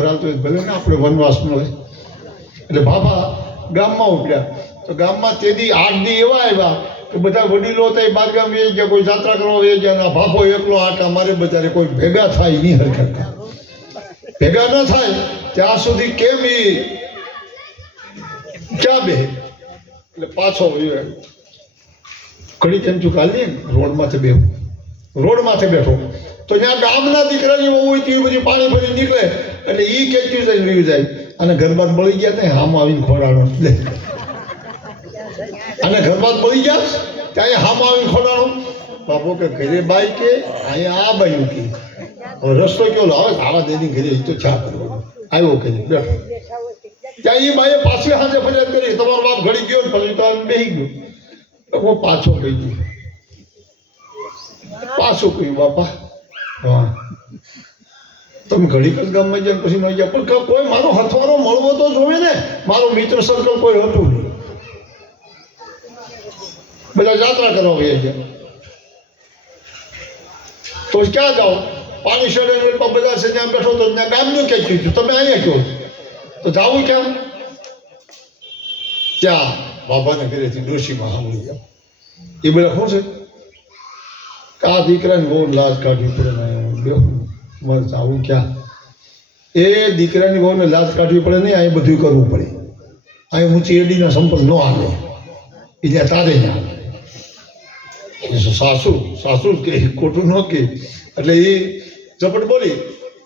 ભરાતો હોય ભલે ને આપણે વનવાસ મળે. એટલે બાબા ગામમાં ઉપડ્યા. તો ગામમાં તેથી 8 દી એવા આવ્યા કે બધા વડીલો હતા બાર ગામ વે ગયા, કોઈ જાત્રા કરવા વે ગયા, ના બાપો એકલો આટા મારે બચારે કોઈ ભેગા થાય નહીં. હરકત ભેગા ન થાય ત્યાં સુધી કેમ એ ક્યાં બે એટલે પાછો ઘડી કેમ ચૂક હાલી રોડ માથે બેઠો, રોડ માથે બેઠો તો ત્યાં ગામના દીકરાની હોય તો એ બધી પાણી ભરી નીકળે એટલે એ કેચ્યું જાય વીયું જાય અને ઘરબાર બળી ગયા ત્યાં હામ આવીને ખોરાણો લે અને ઘરબાર બળી ગયા ત્યાં હામ આવીને ખોરાણો. બાપુ કે ઘરે બાઈ કે અહીંયા આ બાયું કે રસ્તો કેવો આવે આવા દેની ઘરે તો ચા કરવાનો આવ્યો કે બેઠો ત્યાં એ બાઈએ પાછી હાથે ફરિયાદ કરી તમારો બાપ ઘડી ગયો ને પછી તો આમ બેસી ગયો. હું પાછો કહી ગયો, પાછું કહ્યું બાપા હા તમે ઘડી જ ગામમાં ગયા પછી મળી ગયા પણ કોઈ મારો હથવારો મળવો તો જોવે ને. મારો મિત્ર સર્કલ કોઈ હતું નહીં, બધા જાત્રા કરવા વયા ગયા. તો ક્યાં જાઓ પાણી શેડે બધા છે ત્યાં બેઠો તો ત્યાં ગામનું ક્યાં થયું તમે અહીંયા કહો તો જાવું ક્યાં? ત્યાં બાબાને ઘરેથી ડોશીમાં સાંભળી ગયા. એ બધા શું છે કે આ દીકરાને બહુ લાજ કાઢવી પડે ને મારે જાવું ક્યાં? એ દીકરાની બહુને લાજ કાઢવી પડે નહીં, અહીં બધું કરવું પડે. અહીં ઊંચી એડીના સંપર્ક ન આવે એટલે તારે જ આવે. સાસુ સાસુ જ કે ખોટું ન કે એટલે એ ઝપટ બોલી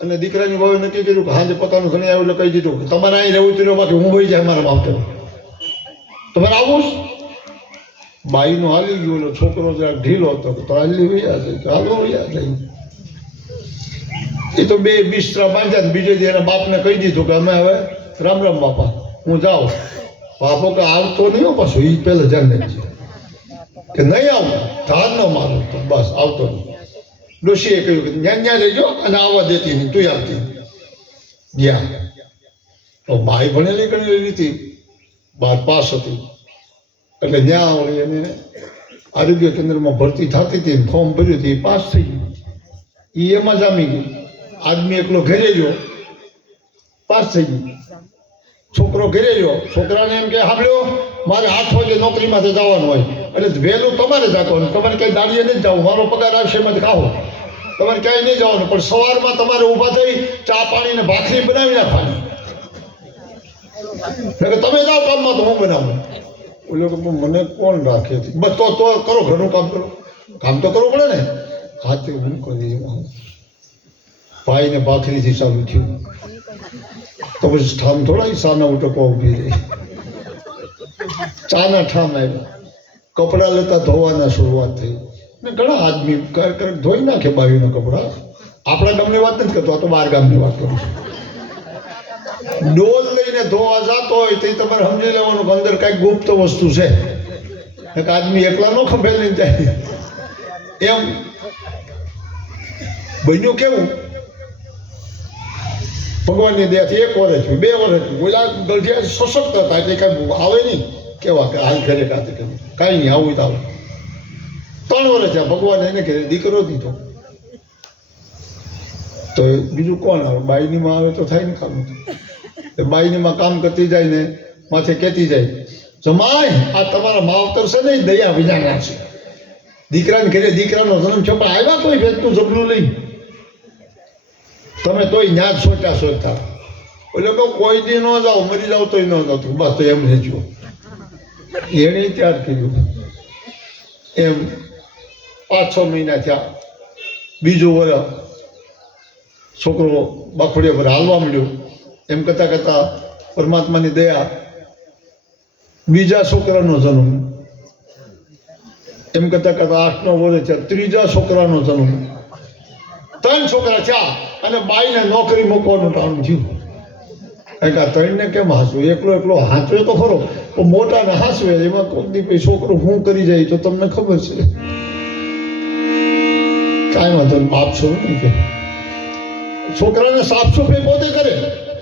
અને દીકરાની બહુ નક્કી કર્યું કે હાજે પોતાનું ઘણી આવ્યું એટલે કહી દીધું કે તમારે અહીં રહેવું તો બાકી હું વહી જાય મારા માવતર તમારે આવું જ. બાઈનો હાલી ગયો એટલે છોકરો જરાક ઢીલો હતો તો હાલી વયા છે કે હાલો વયા જાય. એ તો બે બિસ્તરા બાંધ્યા બીજે દી એના બાપને કહી દીધું કે અમે હવે રામ રામ બાપા હું જાઉં. બાપો કે આવતો નહીં હો પાછું એ પહેલાં જાણે છે કે નહીં આવું ધાર ન મારું તો બસ આવતો નહીં. ડોશીએ કહ્યું કે ત્યાં ત્યાં રહેજો અને આવવા દેતી નહીં તું આવતી ગયા. તો બાઈ ભણેલી ગણેલી હતી 12 પાસ હતી એટલે ત્યાં વળી એને આરોગ્ય કેન્દ્રમાં ભરતી થતી હતી ફોર્મ ભર્યું હતું એ પાસ થઈ ગયું. એ એમાં જામી ગયું. આદમી એકલો ઘરે ગયો પાસ થઈ ગયું. છોકરો ઘરે ગયો છોકરાને એમ કે સાંભળ્યો મારે 8 વાગે નોકરીમાંથી જવાનું હોય એટલે વહેલું તમારે જવાનું, તમારે કંઈ દાડીએ નહીં જવું, મારો પગાર આવશે એમાંથી ખાઓ, તમારે ક્યાંય નહીં જવાનું પણ સવારમાં તમારે ઊભા થઈ ચા પાણી ને ભાખરી બનાવી નાખવાની. તમે જાઓ કામમાં તો હું બનાવું. બોલ્યો કે મને કોણ રાખે બસ તો કરો ઘરનું કામ કરો, કામ તો કરવું પડે ને. હાથે હું કરી ભાઈને ભાખરીથી ચાલુ થયું તો પછી ઠામ થોડા સાના ઉટકવા ઉભી રહી. ચાના ઠામ આવ્યા, કપડાં લેતા ધોવાના શરૂઆત થઈ ને ઘણા આદમી ધોઈ નાખે બાવીના કપડાં. આપણા ગામની વાત નથી કરતો, આ તો 12 ગામની વાત કરું છું. ડોલ લઈને ધોવા જતો હોય તો તમારે સમજી લેવાનું કે અંદર કઈક ગુપ્ત વસ્તુ છે. એક આદમી એકલા નો ખંભેલ લઈને જાય એમ બન્યું. કેવું ભગવાનની દયાથી 1 વર્ષ 2 વર્ષ બોલા ગળિયા સશક્ત હતા એટલે કઈ આવે નહીં. કેવા કે હાલ ઘરે કાંઈ કાંઈ નહીં આવું તો આવે. 3 વર્ષ થયા ભગવાન એને ઘરે દીકરો દીધો તો બીજું કોણ આવે? બાઈની માં આવે તો થાય ને કામ. બાઈની માં કામ કરતી જાય ને માથે કહેતી જાય જમાય આ તમારા માવતર છે ને દયા વિજાના છે. દીકરાને ઘરે દીકરાનો જન્મ છે પણ આવ્યા કોઈ ભેટનું જબલું લઈ તમે તોય ન્યાજ સોચતા એટલે કહું કોઈ દી ન જાઓ મરી જાવ તોય ન જાવ બસ તો એમ રહેજો. એણે ત્યાર કર્યું એમ 5-6 મહિના થયા. બીજું વર્ષ છોકરો બાખોડિયા પર હાલવા મળ્યો. એમ કરતાં કરતાં પરમાત્માની દયા બીજા છોકરાનો જન્મ. એમ કરતાં કરતાં 8-9 વર્ષ થયા. ત્રીજા છોકરાનો જન્મ. 3 છોકરા થયા અને બાઈને નોકરી મૂકવાનું ટાણું થયું. કારણ કે આ 3ને કેમ હાંસવું? એકલો હાંચવે તો ખરો પણ મોટાને હાંસવે એમાં કોઈ દી છોકરો શું કરી જાય તો તમને ખબર છે. કાંઈ વાંધો બાપ છો નહીં કે છોકરાને સાફ સફાઈ પોતે કરે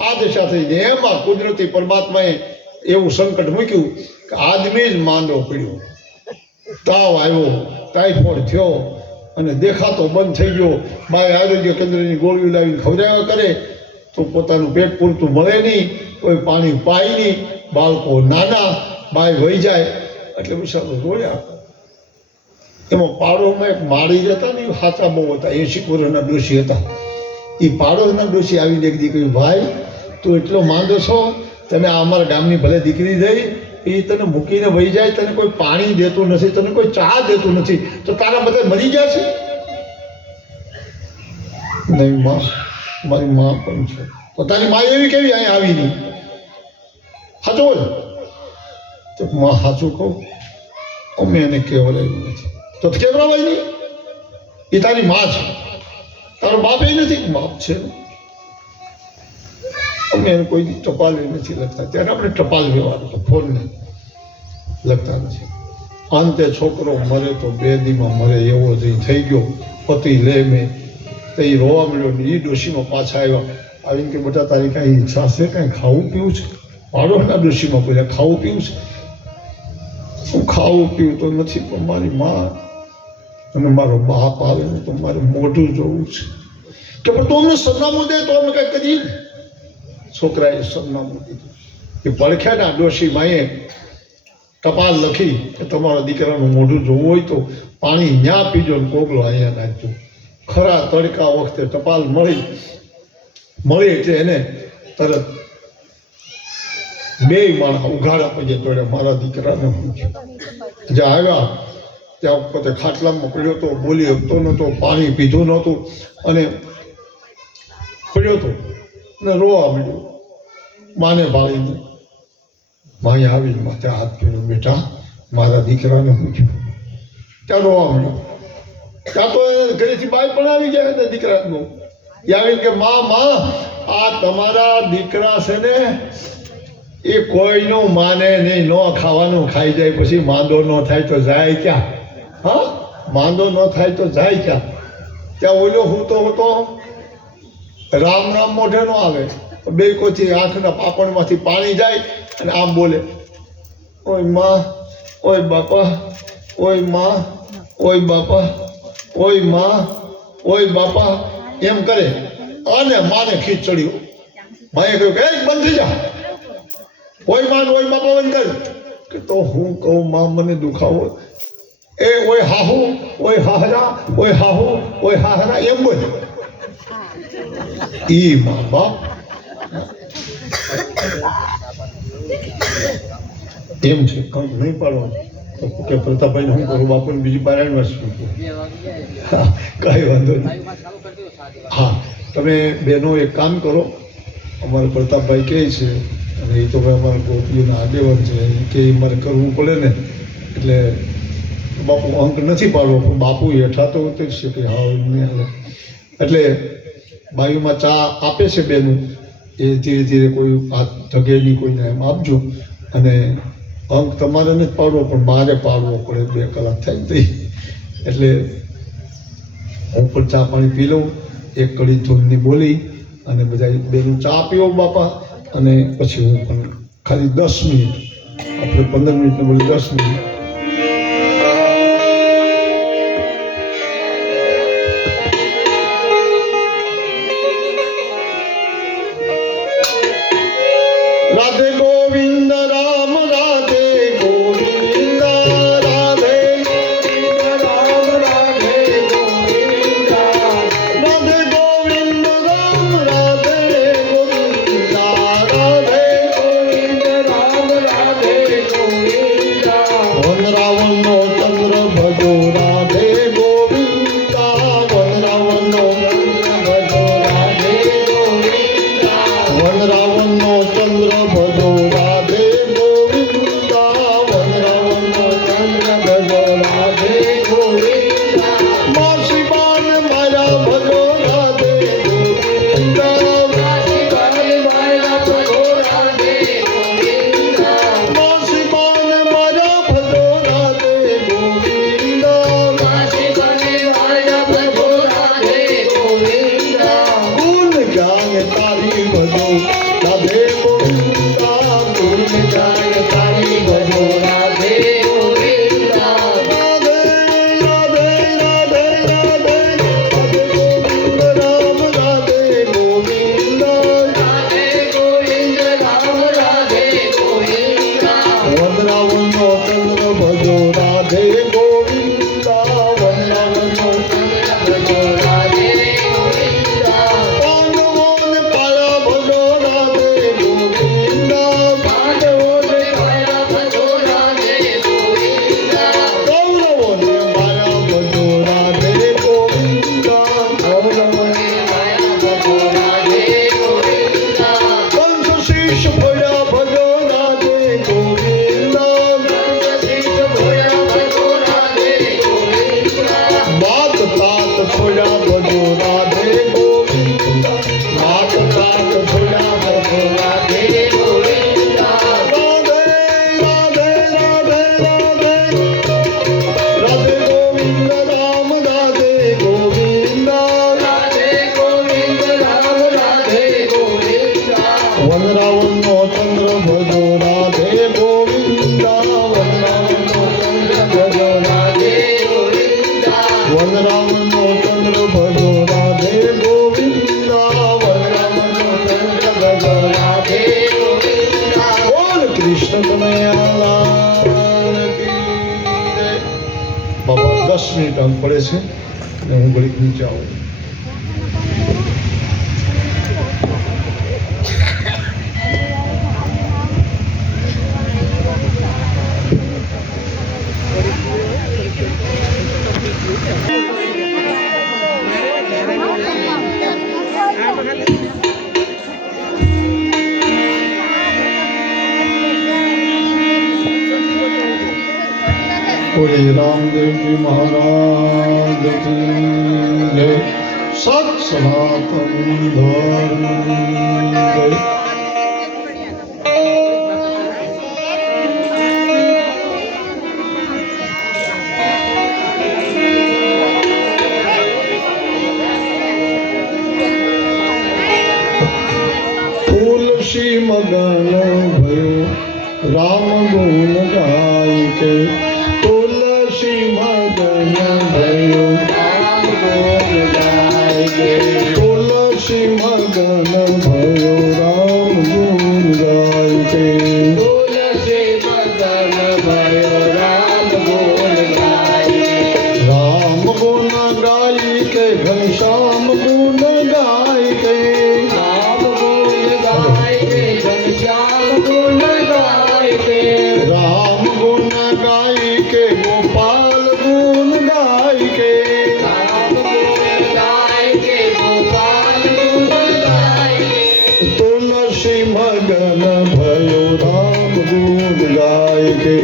આ દશા થઈ ગઈ. એમાં કુદરતી પરમાત્માએ એવું સંકટ મૂક્યું કે આદમી જ માંદો પડ્યો, તાવ આવ્યો, ટાઈફોઇડ થયો અને દેખાતો બંધ થઈ ગયો. બાય આરોગ્ય કેન્દ્રની ગોળીઓ લાવીને ખવડાવ્યા કરે તો પોતાનું પેટ પૂરતું મળે નહીં, કોઈ પાણી પાય નહીં, બાળકો નાના, બાય વહી જાય એટલે બિચારો રોયા. એમાં પાડોમાં એક માળી હતા ને, સાચા બહુ હતા, 80 વર્ષના ડોશી હતા. એ પાડોશના ડોશી આવીને એક દીકરી, ભાઈ તું એટલો માંદો છો, તને અમારા ગામની ભલે દીકરી દઈ, એ તને મૂકીને વહી જાય, તને કોઈ પાણી દેતું નથી, તને કોઈ ચા દેતું નથી, તો તારા બધા મરી ગયા છે? નહીં માં, મારી માં પણ છે. પોતાની માં એવી કેવી અહીં આવી નહીં? સાચું બોલ. તો માં સાચું કહું, અમે એને કહેવડાવ્યું નથી. તો કેવડાવાય નહીં? એ તારી માં છે, તારો બાપ એ નથી? બાપ છે. અમે એને કોઈ ટપાલ નથી લખતા. ત્યારે આપણે ટપાલ વ્યવહાર હતો, ફોન લખતા નથી. અંતે છોકરો મરે તો 2 દીમાં મરે એવો જ થઈ ગયો. પતિ લે મેં તો એ રોવા મળ્યો ને એ ડોશીમાં પાછા આવ્યા. આવીને કે બેટા તારી કાંઈ ઈચ્છા છે, કાંઈ ખાવું પીવું છે? પાડોશના ડોશીમાં બોલ્યા ખાવું પીવું છે? હું ખાવું પીવું તો નથી, પણ મારી માં અને મારો બાપ આવે ને તો મારે મોઢું જોવું છે. કે પણ તું અમને સરનામું દે તો અમે કંઈ કરીએ. છોકરાએ સરનામું દીધું. એ પડખ્યાના ડોશી માએ ટપાલ લખી કે તમારા દીકરાનું મોઢું જોવું હોય તો પાણી ન્યા પીજો ને કોગલો અહીંયા નાખજો. ખરા તડકા વખતે ટપાલ મળી એટલે એને તરત 2 માણસ ઉઘાડા પગે તોડે મારા દીકરાને. જ્યાં આવ્યા ત્યાં પોતે ખાટલામાં પડ્યો તો, બોલી શકતો નહોતો, પાણી પીધું નહોતું અને પડ્યો તો ને રોવા મળ્યો. માને ભાળીને માએ આવીને માથે હાથ પીડ્યો, બેટા મારા દીકરાને પૂછ્યું. ત્યાં રોવા મળ્યો. ત્યાં તો ઘરેથી બાઈ પણ આવી જાય ને દીકરાનું. એ આવીને કે માં આ તમારા દીકરા છે ને એ કોઈનું માને નહીં, ન ખાવાનું ખાઈ જાય, પછી માંદો ન થાય તો જાય ક્યાં? હા, માંદો ન થાય તો જાય ક્યાં? ત્યાં ઓલો હું તો રામ રામ મોઢે ન આવે, બે કોથી આંખના પાપણમાંથી પાણી જાય અને આમ બોલે, ઓય માં, ઓય બાપા, ઓય માં, ઓય બાપા, ઓય માં, ઓય બાપા એમ કરે. અને માને ખીચ ચડ્યું. માએ કહ્યું કે બંધ થઈ જા, ઓય માં ઓય બાપા બંધ કર. કે તો હું કહું માં મને દુખાવો, એ ઓય હાહુ, ઓય હાહરા, ઓય હાહુ, ઓય હાહરા એમ બોલ. ઈ મા બાપ એમ છે, કંક નહીં પાડવાનું. કે પ્રતાપભાઈ હું કરું બાપુ બીજી પારાયણ વસ્તુ કઈ વાંધો નહીં. હા, તમે બહેનો એક કામ કરો, અમારે પ્રતાપભાઈ કહે છે અને એ તો ભાઈ અમારા ગોપીઓના આગેવાન છે, કે મારે કરવું પડે ને એટલે બાપુ અંક નથી પાડવો, પણ બાપુ હેઠા તો ઉતરી શકે. હા એમને હાલે એટલે બાયુમાં ચા આપે છે બેનું, એ ધીરે ધીરે કોઈ હાથ ધગે નહીં, કોઈને એમ આપજો. અને અંક તમારે નથી પાડવો પણ મારે પાડવો પડે, 2 કલાક થાય થઈ. એટલે હું પણ ચા પાણી પી લઉં, 1 કડી ધૂનની બોલી અને બધા બેનું ચા પીવો બાપા. અને પછી હું પણ ખાલી 10 મિનિટ, આપણે 15 મિનિટને બોલી 10 મિનિટ રાધે ગોવિંદ રામ રાધે ગોવિંદ રાધે રામ રાધે ગોવિંદ રાધે ગોવિંદ રામ રાધે ગોવિંદ રાધે ગોવિંદ રામ રાધે ગોવિંદ વન રાવણનો ચંદ્ર ભજો રાધે ગોવિંદ વન રાવણનો ચંદ્ર ભજો રાધે ગોવિંદ વન રાવણનો ચંદ્ર ભજો રાધે ગોવિંદ વન રાવણનો ચંદ્ર ભજો રાધે ગોવિંદ માસી બાન મારા ભજો રાધે ગોવિંદ માસી બાન મારા ભજો રાધે ગોવિંદ માસી બાન મારા ભજો રાધે ગોવિંદ માસી બાન મારા ભજો રાધે ગોવિંદ ગુણ ગાય તારી ભજો રાધે ગોવિંદ ગુણ ગાય તારી ભજો રાધે ગોવિંદ રાધે રાધે રાધે રાધે રાધે ગોવિંદ રામ રાધે ગોવિંદ કામ પડે છે અને હું ઘડીક નીચે આવું. बोले रामदेव जी महाराज की जय. सत सनातन धर्म जय. तुलसी मगन भयो राम गुण गाय के. तुलसी मगन भयो राम गुण गाय के. तुलसी मगन भयो राम गुण गाय के. तुलसी मगन भयो राम गुण गाय के. राम गुण गाय के घनश्याम गुण गाय के. राम गुण गाय के घनश्याम गुण गाय के. राम गुण गाय के गोपाल गुण गाय के. राम गुण गाय के गोपाल गुण गाय के. तुलसी मगन भयो राम गुण गाय के.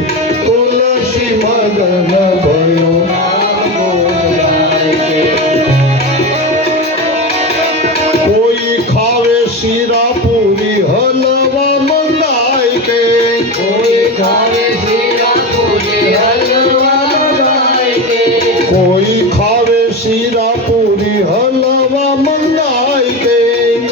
तुलसी मगन भयो राम गुण गाय के. कोई खावे सीरा पूरी हलवा मंगाई के. कोई खावे सीरा पूरी हलवा मंगाई के. कोई खावे सीरा पूरी हलवा मंगाई के.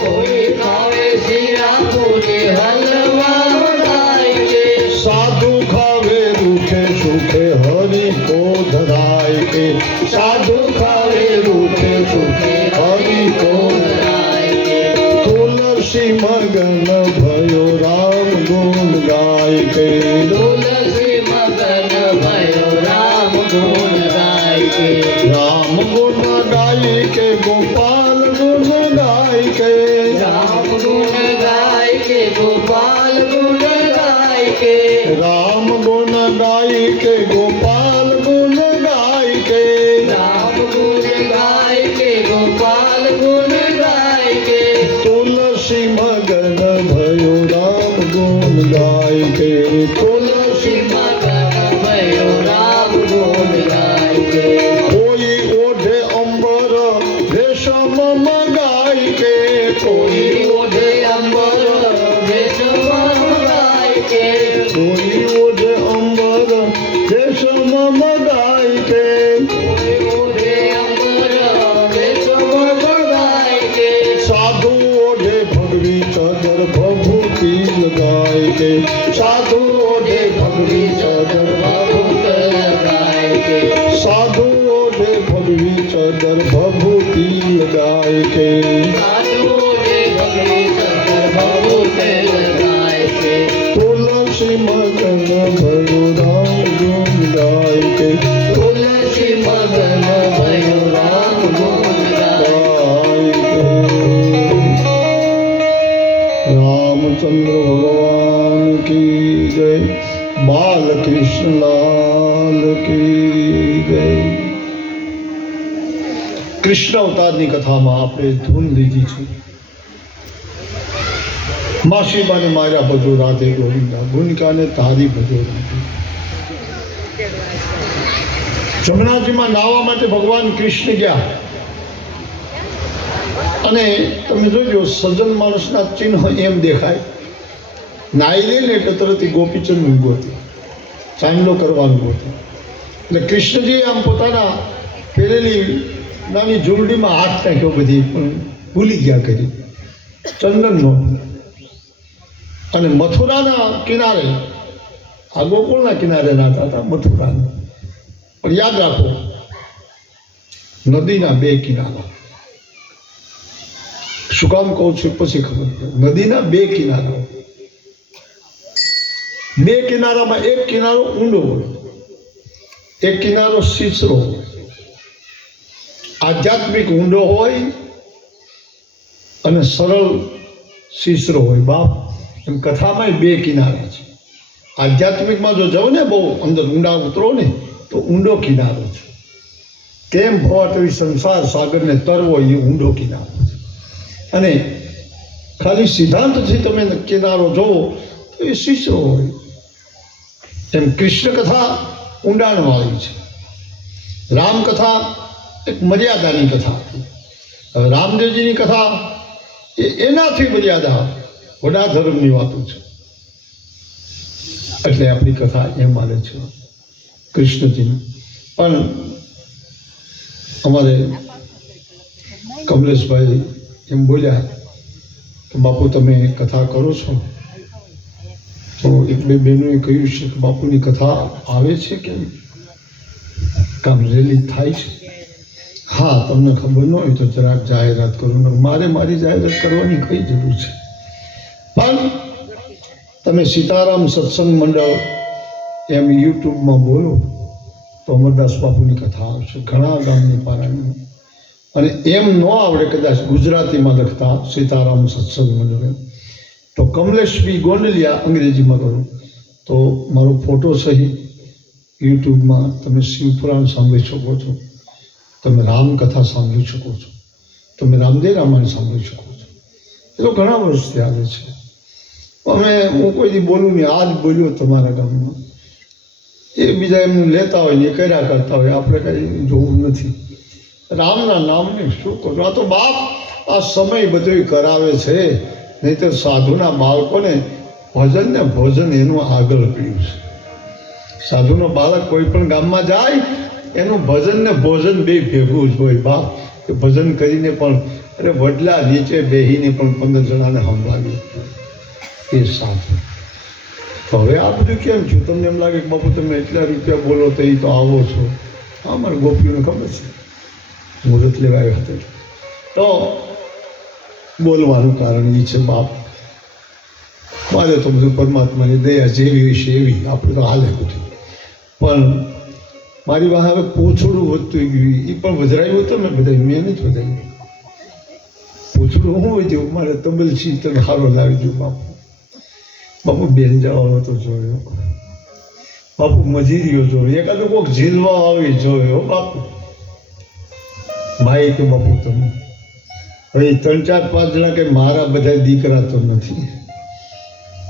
कोई खावे सीरा पूरी हलवा मंगाई के. साधु खावे रूखे सूखे हरि को धराय के. साधु खावे रूखे सूखे हरि को धराय के. तुलसी मगन भयो राम गुण गाय के. तुलसी मगन भयो राम गुण गाय के. राम गुण गाय के गोपाल गुण गाय के. राम गुण गाय के गोपाल गुण गाय के. राम गुण गाय के गोपाल गुण गाय के. राम गुण गाय के गोपाल गुण गाय के. तुलसी मगन भयो राम गुण गाय के. तुलसी मगन भयो राम गुण गाय के. कोई ओढ़े अंबर रेशम मंगाई के. कोई ओढ़े अंबर रेशम मंगाई के. कोई ओढ़े अंबर रेशम मंगाई के. कोई ओढ़े अंबर रेशम मंगाई के. साधु ओढ़े भगवी चादर भभूति लगाए के. साधु ओढ़े भगवी चादर भभूति लगाए के. साधु ओढ़े भगवी चादर भभूति लगाए के. साधु ओढ़े भगवी चादर भभूति लगाए के. तुलसी मगन भयो राम गुण गाय के. तुलसी मगन भयो राम गुण गाय के. रामचंद्र भगवान की जय. बाल कृष्ण लाल की जय. કૃષ્ણ અવતારની કથામાં આપણે ધૂન લીધી છે. માસીબાને માર્યા ભજો રાધે ગોવિંદા. ગુણકાને તારી ભજો રાધે. જમનાજીમાં નાહવા માટે ભગવાન કૃષ્ણ ગયા અને તમે જોજો સજ્જન માણસના ચિહ્ન એમ દેખાય. નાઈ લે ને એટલે તરત ગોપીચંદ ગોતે ચાંદલો કરવાનું ગોતે. એટલે કૃષ્ણજી આમ પોતાના પહેરેલી નાની ઝૂંપડીમાં હાથ નાખ્યો બધી, પણ ભૂલી ગયા કરી ચંદનનો. અને મથુરાના કિનારે, આ ગોકુળના કિનારે નાતા હતા મથુરાના. પણ યાદ રાખો, નદીના બે કિનારા. શું કામ કહું છું પછી ખબર પડે. નદીના બે કિનારા. બે કિનારામાં એક કિનારો ઊંડો હોય, એક કિનારો સીસરો હોય. આધ્યાત્મિક ઊંડો હોય અને સરળ શીસરો હોય બાપ. એમ કથામાં બે કિનારા છે. આધ્યાત્મિકમાં જો જાઓ ને બહુ અંદર ઊંડા ઉતરો ને તો ઊંડો કિનારો છે. કેમ ભવાટવી સંસાર સાગરને તરવો એ ઊંડો કિનારો છે. અને ખાલી સિદ્ધાંતથી તમે કિનારો જોવો તો એ શીસરો હોય. એમ કૃષ્ણ કથા ઊંડાણવાળી છે. રામકથા એક મર્યાદાની કથા હતી. હવે રામદેવજીની કથા એનાથી મર્યાદા વડા ધર્મની વાતો છે. એટલે આપણી કથા એમ માને છે કૃષ્ણજીની. પણ અમારે કમલેશભાઈ એમ બોલ્યા કે બાપુ તમે કથા કરો છો, તો એક બે બહેનોએ કહ્યું છે કે બાપુની કથા આવે છે કે કામ રેલી થાય છે. હા, તમને ખબર ન હોય તો જરાક જાહેરાત કરું. મારે મારી જાહેરાત કરવાની કઈ જરૂર છે? પણ તમે સીતારામ સત્સંગ મંડળ એમ યુટ્યુબમાં બોલો તો અમરદાસ બાપુની કથા આવશે. ઘણા ગામની પારાયણ. અને એમ ન આવડે કદાચ ગુજરાતીમાં લખતા સીતારામ સત્સંગ મંડળ તો કમલેશભાઈ ગોંડલિયા અંગ્રેજીમાં કરો તો મારો ફોટો સહિત યુટ્યુબમાં તમે શિવપુરાણ સાંભળી શકો છો, તમે રામકથા સાંભળી શકો છો, તમે રામદેવ રામાયણ સાંભળી શકો છો. એ તો ઘણા વર્ષથી આવે છે. હું કોઈ દી બોલું નહીં, આજ બોલ્યો તમારા ગામમાં. એ બીજા એમનું લેતા હોય ને એ કર્યા કરતા હોય, આપણે કંઈ જોવું નથી. રામના નામને શું કરું? આ તો બાપ આ સમય બધું કરાવે છે. નહીં તો સાધુના બાળકોને ભજન ને ભોજન એનું આગળ પીડ્યું છે. સાધુનો બાળક કોઈ પણ ગામમાં જાય એનું ભજન ને ભોજન બે ભેગું જ હોય બાપ. કે ભજન કરીને પણ અરે વડલા નીચે બેહીને પણ 15 જણાને સંભળાવી એ સાધુ. હવે આ બધું કેમ છું? તમને એમ લાગે કે બાપુ તમે એટલા રૂપિયા બોલો તો એ તો આવો છો. હા, મારા ગોપીઓને ખબર છે મુહૂર્ત લેવાયો હતો તો બોલવાનું કારણ એ છે બાપ. મારે તો બધું પરમાત્માની દયા જેવી હશે એવી આપણે તો હાલે બધું. પણ મારી પાસે હવે પૂછડું વધતું ગયું. એ પણ વધરાયું હતું મેં બધા, મેં નથી વધાર્યું. પૂછડું હું વધ્યું મારે તબલ ચિંતન સારો લાવી દઉં બાપુ. બાપુ બેન જવાનો તો જોયો, બાપુ મજીરીઓ જોયો, એકાદો કોઈક ઝીલવા આવી જોયો બાપુ. ભાઈ કે બાપુ તમે હવે 3, 4, 5 જણા કે મારા બધા દીકરા તો નથી,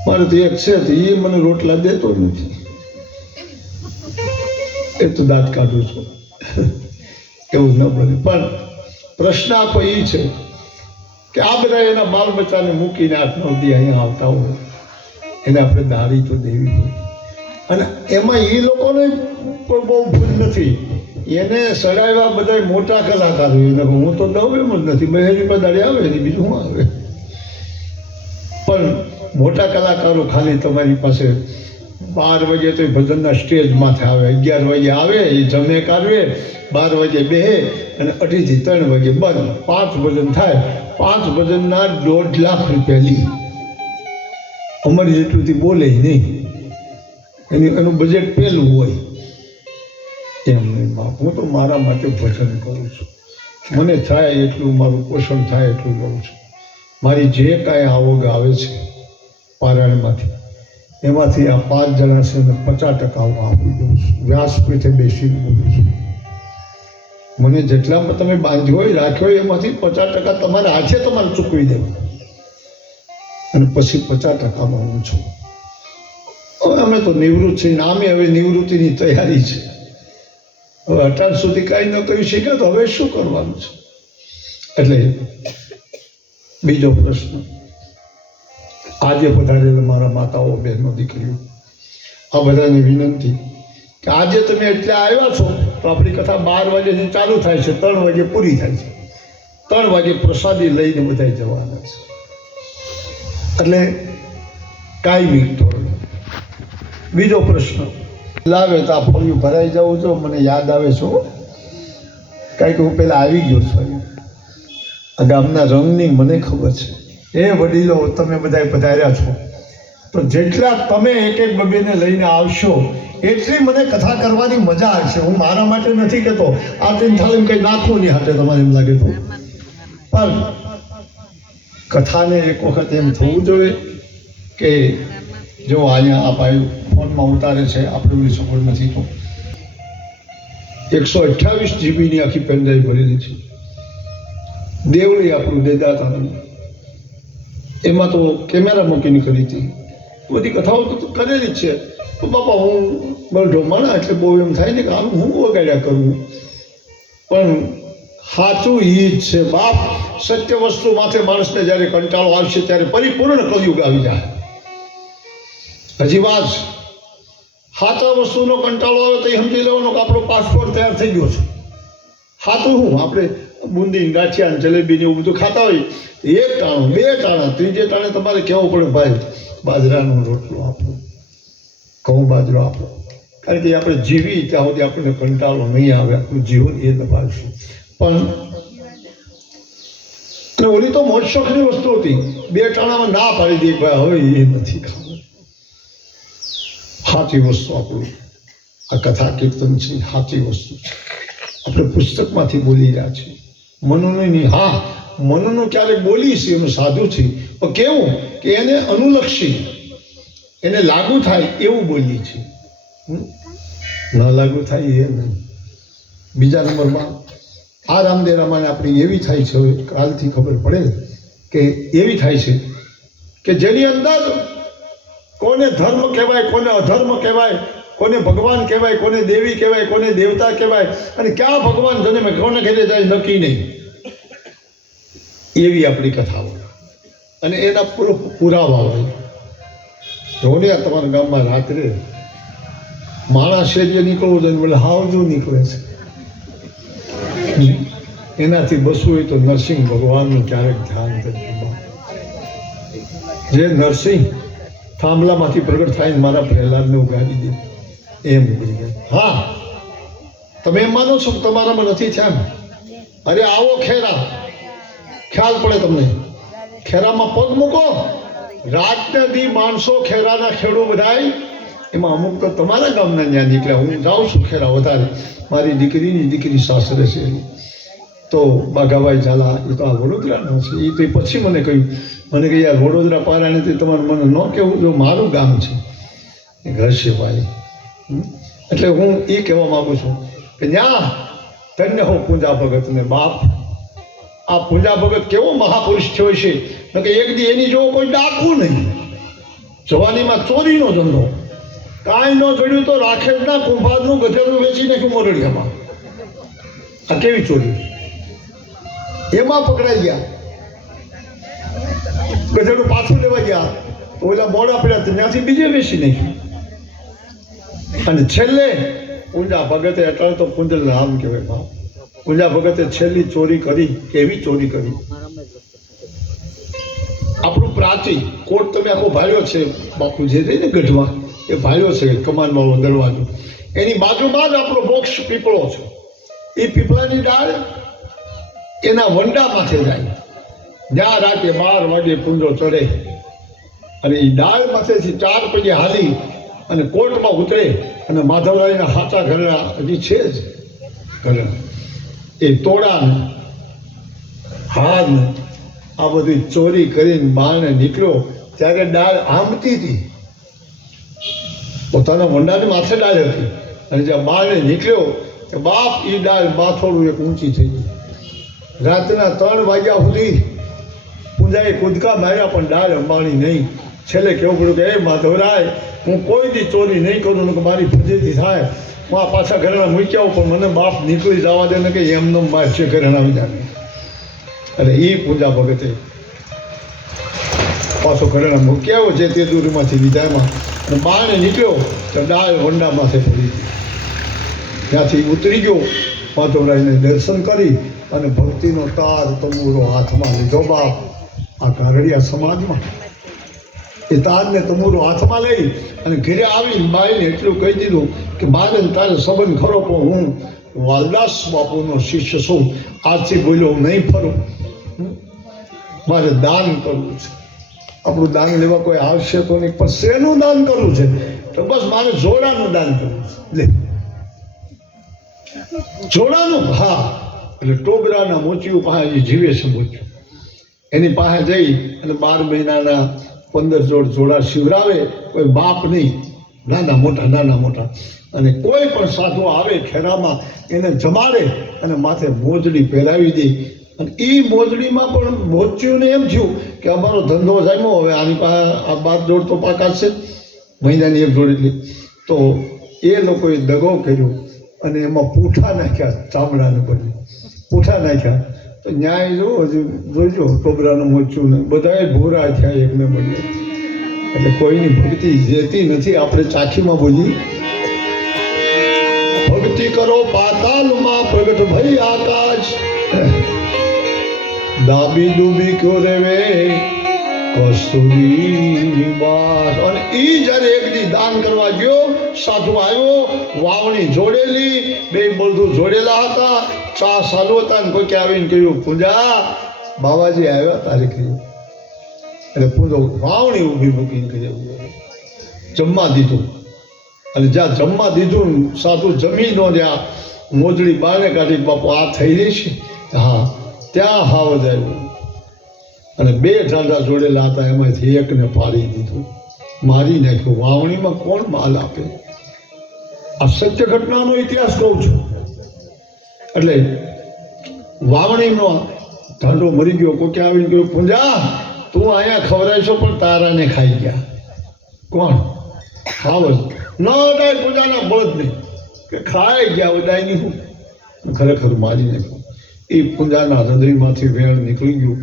મારે તો એક છે તો એ મને રોટલા દેતો નથી. એ તો દાંત કાઢું છું. એવું ન બને. પણ પ્રશ્ન આખો એ છે કે આ બધા એના બાલ બચ્ચાને મૂકીને 8, 9 દી અહીંયા આવતા હોય, એને આપણે દારી તો દેવી હોય. અને એમાં એ લોકોને કોઈ બહુ ભૂલ નથી. એને સડાવ્યા બધા મોટા કલાકારો. એને હું તો દઉં એમ જ નથી. બહેરી બદાડી આવે ને બીજું શું આવે. પણ મોટા કલાકારો ખાલી તમારી પાસે 12 વાગે તો ભજનના સ્ટેજ માથે આવે, 11 વાગે આવે, એ જમે કાઢવે, 12 વાગે બેહે અને 2:30 થી 3 વાગે બંધ. 5 ભજન થાય. 5 ભજનના 1.5 લાખ રૂપિયા લે. અમારી જેટલુંથી બોલે નહીં. એનું બજેટ પહેલું હોય. એમ નહીં બાપ. હું તો મારા માટે ભજન કરું છું. મને થાય એટલું, મારું પોષણ થાય એટલું કરું છું. મારી જે કાંઈ આવક આવે છે પારાયણમાંથી, એમાંથી આ 5 જણા છે ને 50% હું આપી દઉં છું. વ્યાસપીઠે બેસીને બોલું છું. મને જેટલામાં તમે બાંધ્યો હોય રાખ્યો હોય એમાંથી 50% તમારા હાથે તમારે ચૂકવી દેવા. અને પછી 50%માં હું છું. હવે અમે તો નિવૃત્ત છીએ. આમે હવે નિવૃત્તિની તૈયારી છે. હવે અટાણ સુધી કાંઈ ન કરી શક્યા તો હવે શું કરવાનું છે? એટલે બીજો પ્રશ્ન, આજે પધારેલા મારા માતાઓ, બહેનો, દીકરીઓ, આ બધાની વિનંતી કે આજે તમે એટલે આવ્યા છો તો આપણી કથા 12 વાગ્યાથી ચાલુ થાય છે, 3 વાગે પૂરી થાય છે. 3 વાગે પ્રસાદી લઈને બધા જવાના છે. એટલે કાયમી તોડ. બીજો પ્રશ્ન લાવે તો આ ફોર્યું ભરાઈ જવું છો. મને યાદ આવે છો કાંઈક હું પહેલાં આવી ગયો છું. આ ગામના રંગની મને ખબર છે. એ વડીલો તમે બધા પધાર્યા છો તો જેટલા તમે એક એક બબેને લઈને આવશો એટલી મને કથા કરવાની મજા આવશે. હું મારા માટે નથી કહેતો, આ તેમ થાળીમાં કંઈ નાખવું નહીં હાથે તમારે એમ લાગે તો, પણ કથાને એક વખત એમ થવું જોઈએ કે જો અહીંયા આ ભાઈ ફોનમાં ઉતારે છે, આપણે એવી સગવડ નથી તો 128 જીબીની આખી પેનડ્રાઈવ ભરેલી છે. દેવળી આપણું દેદાતાનું, એમાં તો કેમેરા મૂકીને કરી હતી. બધી કથાઓ તો કરેલી જ છે. તો બાપા હું બળઢો માણા એટલે બહુ એમ થાય ને કે આમ હું વગાડ્યા કરું, પણ સાચું ઈ જ છે બાપ. સત્ય વસ્તુ માથે માણસને જ્યારે કંટાળો આવશે ત્યારે પરિપૂર્ણ કલયુગ આવી જાય. હજી વાત સાચા વસ્તુનો કંટાળો આવે તો એ સમજી લેવાનો કે આપણો પાસપોર્ટ તૈયાર થઈ ગયો છે. સાચું હું આપણે બુંદી ગાંઠિયા જલેબી ને એવું બધું ખાતા હોય, એક ટાણું બે ટાણા ત્રીજે ટાણે તમારે કહેવું પડે ભાઈ બાજરાનો રોટલો આપો, ઘઉં બાજરો આપો. કારણ કે આપણે જીવી ત્યાં સુધી આપણને કંટાળો નહીં આવે, આપણું જીવન એ દબાવશું. પણ ઓલી તો મોજ શોખની વસ્તુ હતી, બે ટાણામાં ના પાડી દે ભાઈ હવે એ નથી ખાવું. સાચી વસ્તુ આપણું આ કથા કીર્તન છે, સાચી વસ્તુ છે. આપણે પુસ્તકમાંથી બોલી રહ્યા છીએ, મનોનું નહીં. હા, મનોનું ક્યારેક બોલીશ એનું સાધું છે, પણ કેવું કે એને અનુલક્ષી એને લાગુ થાય એવું બોલીએ છીએ, ના લાગુ થાય એ નહીં. બીજા નંબરમાં આ રામદેવ રામાયણ આપણી એવી થાય છે, હવે કાલથી ખબર પડે કે એવી થાય છે કે જેની અંદર કોને ધર્મ કહેવાય, કોને અધર્મ કહેવાય, કોને ભગવાન કહેવાય, કોને દેવી કહેવાય, કોને દેવતા કહેવાય, અને ક્યાં ભગવાન જન્મે કોને ઘરે જાય નક્કી નહીં. એવી આપણી કથાઓ અને એના પુરાવા હોય. જોડ્યા તમારા ગામમાં રાત્રે માણસ શેરીએ નીકળવું જોઈએ, બોલે હાવજું નીકળે છે. એનાથી બસવું હોય તો નરસિંહ ભગવાનનું ક્યારેક ધ્યાન કરવું. જે નરસિંહ થાંભલામાંથી પ્રગટ થાય મારા પ્રહલાદને ઉગાડી દે એમ ઉગડી ગયા. હા, તમે એમ માનો છો કે તમારામાં નથી થયા? અરે આવો ખેરા, ખ્યાલ પડે તમને. ખેરામાં પગ મૂકો, રાતને દી માણસો ખેરાના ખેડૂ બધાય, એમાં અમુક તો તમારા ગામના ત્યાં નીકળ્યા. હું જાઉં છું ખેરા વધારે, મારી દીકરીની દીકરી સાસરે છે, તો બાઘાભાઈ ઝાલા, એ તો આ વડોદરાનો છે. એ તો પછી મને કહ્યું, મને કહે યાર વડોદરા પારાણેથી તમારે મને ન કહેવું, જો મારું ગામ છે એ ઘર છે ભાઈ. એટલે હું એ કહેવા માગું છું કે ત્યાં ધન્ય હો પૂંજા ભગતને બાપ. આ પૂંજા ભગત કેવો મહાપુરુષ થયો છે કે એક દી એની જેવો કોઈ ડાકવું નહીં. જવાનીમાં ચોરીનો ધંધો, કાંઈ ન જડ્યું તો રાખેડના કુંભારનું ગધેડું વેચી નાખ્યું મોરડિયામાં. આ કેવી ચોરી! એમાં પકડાઈ ગયા, ગધેડું પાછું લેવા ગયા, ઓલા મોડા પડ્યા ત્યાંથી બીજે વેચી નાખ્યું. અને છેલ્લે પૂંજા ભગતે, એટલે તો પૂંજલ રામ કહેવાય બાપ, પૂંજા ભગતે છેલ્લી ચોરી કરી. કેવી ચોરી કરી! આપણું પ્રાચી કોટ તમે આખો ભાળ્યો છે, બાપુ જે રહી ને ગઢમાં એ ભાળ્યો છે, કમાનવાળો દરવાજો, એની બાજુમાં જ આપણો મોક્ષ પીપળો છે. એ પીપળાની ડાળ એના વંડા માથે જાય, જ્યાં રાતે 12 વાગે પૂંજો ચડે, અને એ ડાળ માથેથી 4 પગે હાલી અને કોર્ટમાં ઉતરે, અને માધવરાયના હાચા ઘરેણા હજી છે જ ઘરેણા, એ તોડાને હાર આ બધી ચોરી કરીને બારણે નીકળ્યો ત્યારે ડાળ આંબતી હતી, પોતાના વંડાની માથે ડાળ હતી, અને જ્યાં બારણે નીકળ્યો કે બાપ એ ડાળ થોડું એક ઊંચી થઈ ગઈ. રાતના 3 વાગ્યા સુધી પૂંજાએ કૂદકા માર્યા પણ ડાળ અંબાણી નહીં. છેલ્લે કેવું પડ્યું કે એ માધવરાય, હું કોઈ દી ચોરી નહીં કરું કે મારી ફજેતી થાય, હું આ પાછા ઘરેણા મૂક્યા પણ મને બાપ નીકળી જવા દે ને કે એમનો માર છે ઘરેણા વિચારે. અને એ પૂંજા ભગતે પાછો ઘરેણા મૂકી આવ્યો જે તે દૂરમાંથી વિદાયમાં, અને બારણે નીકળ્યો તો ડાળ વંડામાંથી પડી ગઈ. ત્યાંથી ઉતરી ગયો, માધવરાયને દર્શન કરી અને ભક્તિનો તાર તંબુરો હાથમાં લીધો બાપ. આ કારડિયા સમાજમાં એ તારને તંબુરો હાથમાં લઈ અને ઘરે આવીને બાઈને એટલું કહી દીધું કે બાને તારે સંબંધ ખરો, પણ હું વાલદાસ બાપુનો શિષ્ય છું, આજથી બોલ્યો હું નહીં ફરું, મારે દાન કરવું છે. આપણું દાન લેવા કોઈ આવશે તો નહીં, પણ શેનું દાન કરવું છે? તો બસ મારે જોડાનું દાન કરવું છે. લે જોડાનું, હા. એટલે ટોબરાના મોચિયું પાસે જે જીવે છે મોચિયું, એની પાસે જઈ અને 12 મહિનાના 15 જોડ જોડા શિવરાવે. કોઈ બાપ નહીં, નાના મોટા. અને કોઈ પણ સાધુ આવે ખેરામાં એને જમાડે અને માથે મોજડી પહેરાવી દે. અને એ મોજડીમાં પણ મોચિયુંને એમ થયું કે અમારો ધંધો જામ્યો, હવે આની પાસે આ 12 જોડ તો પાકા છે, મહિનાની 1 જોડ એટલી. તો એ લોકોએ દગો કર્યો અને એમાં પૂઠા નાખ્યા, ચામડાને બદલે પૂઠા નાખ્યા. તો ન્યાય જો હજુ જોઈજો ટોબરાનું મોચિયું ને બધાએ ભૂરા થયા એકને બદલે. એટલે કોઈની ભક્તિ જેતી નથી. આપણે ચાખીમાં બોલી, ભક્તિ કરો પાતાલમાં પ્રગટ ભઈ આકાશ, દાબી ડૂબી ક્યો રેવે કસ્તુરી બાસ. અને ઈ જયારે એક દી દાન કરવા ગયો, સાધુ આવ્યો, વાવણી જોડેલી, બે બળદું જોડેલા હતા, ચા સાલો હતા ને કોઈ આવીને કહ્યું પૂજા બાબાજી આવ્યા તારે કહ્યું. એટલે પૂજો વાવણી ઊભી મૂકીને કહ્યું જમવા દીધું. અને જ્યાં જમવા દીધું સાધુ જમી ન રહ્યા, મોજડી બારને કાઢી બાપુ આ થઈ રહી છે, હા ત્યાં હાવ જ આવ્યું. અને 2 ઢાંઢા જોડેલા હતા, એમાંથી એકને પાડી દીધું, મારી નાખ્યું. વાવણીમાં કોણ માલ આપે? આ સત્ય ઘટનાનો ઇતિહાસ કહું છું. એટલે વાવણીનો ઢાંઢો મરી ગયો. કોઈ આવીને કહ્યું પૂંજા તું અહીંયા ખવડાવીશો પણ તારાને ખાઈ ગયા. કોણ? ખાવ જ ન ડાય પૂજાના બળદ નહીં કે ખાઈ ગયા ઉડાયની. હું ખરેખર મારી નાખ્યું. એ પૂંજાના હૃદયમાંથી વેણ નીકળી ગયું.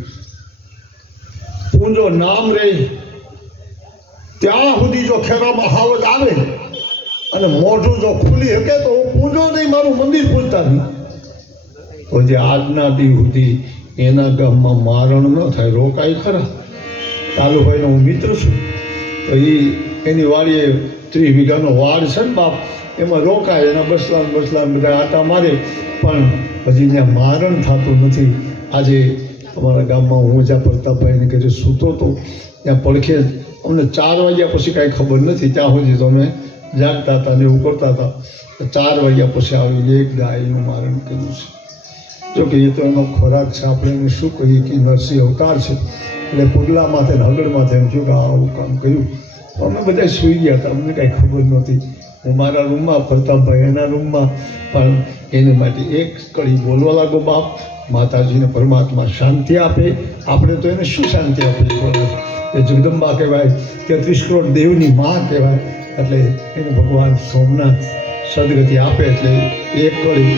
પૂંજો નામ રે ત્યાં સુધી જો ખેરામાં હાવજ આવે અને મોઢું જો ખુલી શકે તો હું પૂંજો નહીં, મારું મંદિર પૂજતા નહીં. તો જે આજના દી સુધી એના ગામમાં મારણ ન થાય, રોકાય ખરા. કાલુભાઈનો હું મિત્ર છું. તો એની વાડીએ 30 વીઘાનો વાડ છે ને બાપ, એમાં રોકાય, એના બસલાન બધા આટા મારે, પણ હજી ત્યાં મારણ થતું નથી. આજે અમારા ગામમાં હું જ્યાં પ્રતાપભાઈને ઘરે સૂતો હતો ત્યાં પડખે અમને 4 વાગ્યા પછી કાંઈ ખબર નથી, ત્યાં સુધી તો અમે જાગતા હતા ને એવું કરતા હતા. 4 વાગ્યા પછી આવીને એક ગાયનું મારણ કર્યું છે. જો કે એ તો એનો ખોરાક છે, આપણે એને શું કહીએ કે નરસિંહ અવતાર છે. એટલે પુડલા માથે હગડ માથે એમ થયું કે આવું કામ કર્યું. અમે બધા સૂઈ ગયા હતા, અમને કાંઈ ખબર નહોતી. હું મારા રૂમમાં, પ્રતાપભાઈ એના રૂમમાં, પણ એને માટે એક કડી બોલવા લાગો બાપ, માતાજીને પરમાત્મા શાંતિ આપે. આપણે તો એને શું શાંતિ આપે? એ જગદંબા કહેવાય, 33 કરોડ દેવની માં કહેવાય. એટલે એને ભગવાન સોમનાથ સદગતિ આપે. એટલે એક કડી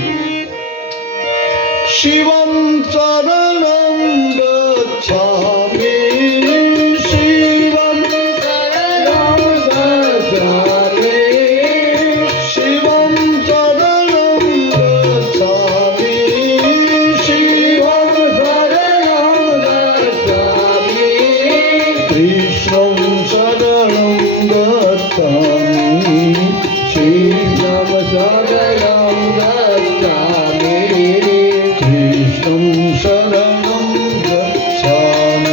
શિવમ ચરણમ ગચ્છામિ, શિવમ ચરણમ ગચ્છામિ, શિવમ ચરણમ ગચ્છામિ, શિવમ ચરણમ ગચ્છામિ, કૃષ્ણમ ચરણમ ગચ્છામિ, શિવમ ચરણમ ગચ્છામિ, કૃષ્ણમ શરણમ ગચ્છામિ, કૃષ્ણમ શરણમ ગચ્છામિ,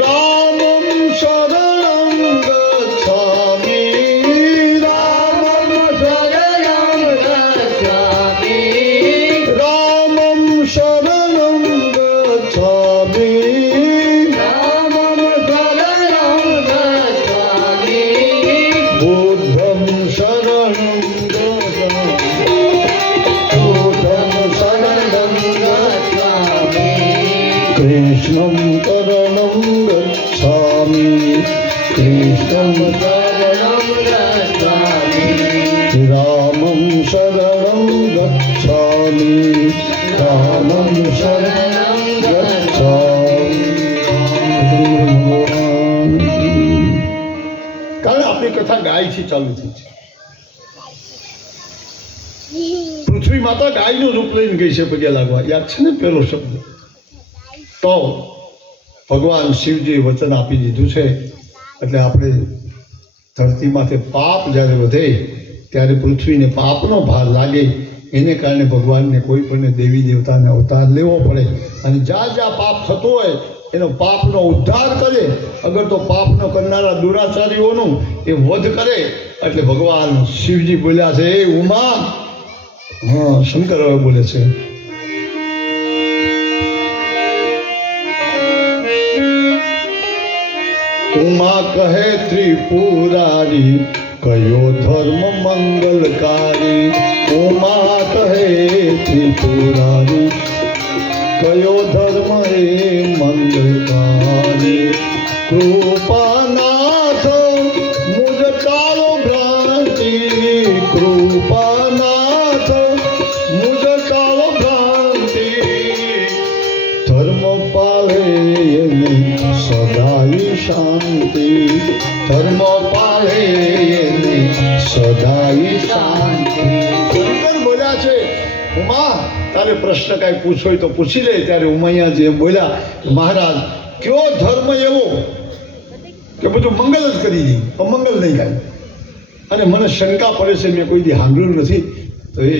રામમ શરણમ ગચ્છામિ, રામમ શરણમ ગચ્છામિ, રામમ શરણમ ગચ્છામિ, રામમ શરણમ ગચ્છામિ, બુદ્ધમ શરણમ ગચ્છામિ, બુદ્ધમ શરણમ ગચ્છામિ, કૃષ્ણમ શરણમ ગચ્છામિ, કૃષ્ણમ શરણમ ગચ્છામિ, રામમ શરણમ ગચ્છામિ, રામમ શરણમ ગચ્છામિ. કારણ આપણી કથા ગાયથી ચાલુ થઈ છે. પૃથ્વી માતા ગાયનું રૂપ લઈને ગઈ છે પગે લાગવા. યાદ છે ને પેલો શબ્દ? તો ભગવાન શિવજીએ વચન આપી દીધું છે. એટલે આપણે ધરતી માથે પાપ જ્યારે વધે ત્યારે પૃથ્વીને પાપનો ભાર લાગે એને કારણે ભગવાનને કોઈ પણ દેવી દેવતાને અવતાર લેવો પડે અને જ્યાં જ્યાં પાપ થતું હોય એનો પાપનો ઉદ્ધાર કરે. અગર તો પાપનો કરનારા દુરાચારીઓનું એ વધ કરે એટલે ભગવાન શિવજી બોલ્યા છે, એ ઉમા. હા, શંકર હવે બોલે છે, ઉમા કહે ત્રિપુરારી કયો ધર્મ મંગલકારી. ઉમા કહે ત્રિપુરારી કયો ધર્મ એ મંગલકારી. કૃપાનાથ મુજ ટાળો ભ્રાંતિ. કૃપાનાથ મુજ ટાળો ભ્રાંતિ. ધર્મ પાળે એને સદાય શાંતિ. ધર્મ પાળે એને સદાય શાંતિ. શંકર બોલ્યા છે, ઉમા તારે પ્રશ્ન કાંઈ પૂછો હોય તો પૂછી લે. ત્યારે ઉમૈયાજી એમ બોલ્યા, મહારાજ કયો ધર્મ એવો કે બધું મંગલ જ કરી દે, અમંગલ નહીં કાંઈ. અને મને શંકા પડે છે, મેં કોઈ દી સાંભળ્યું નથી. તો એ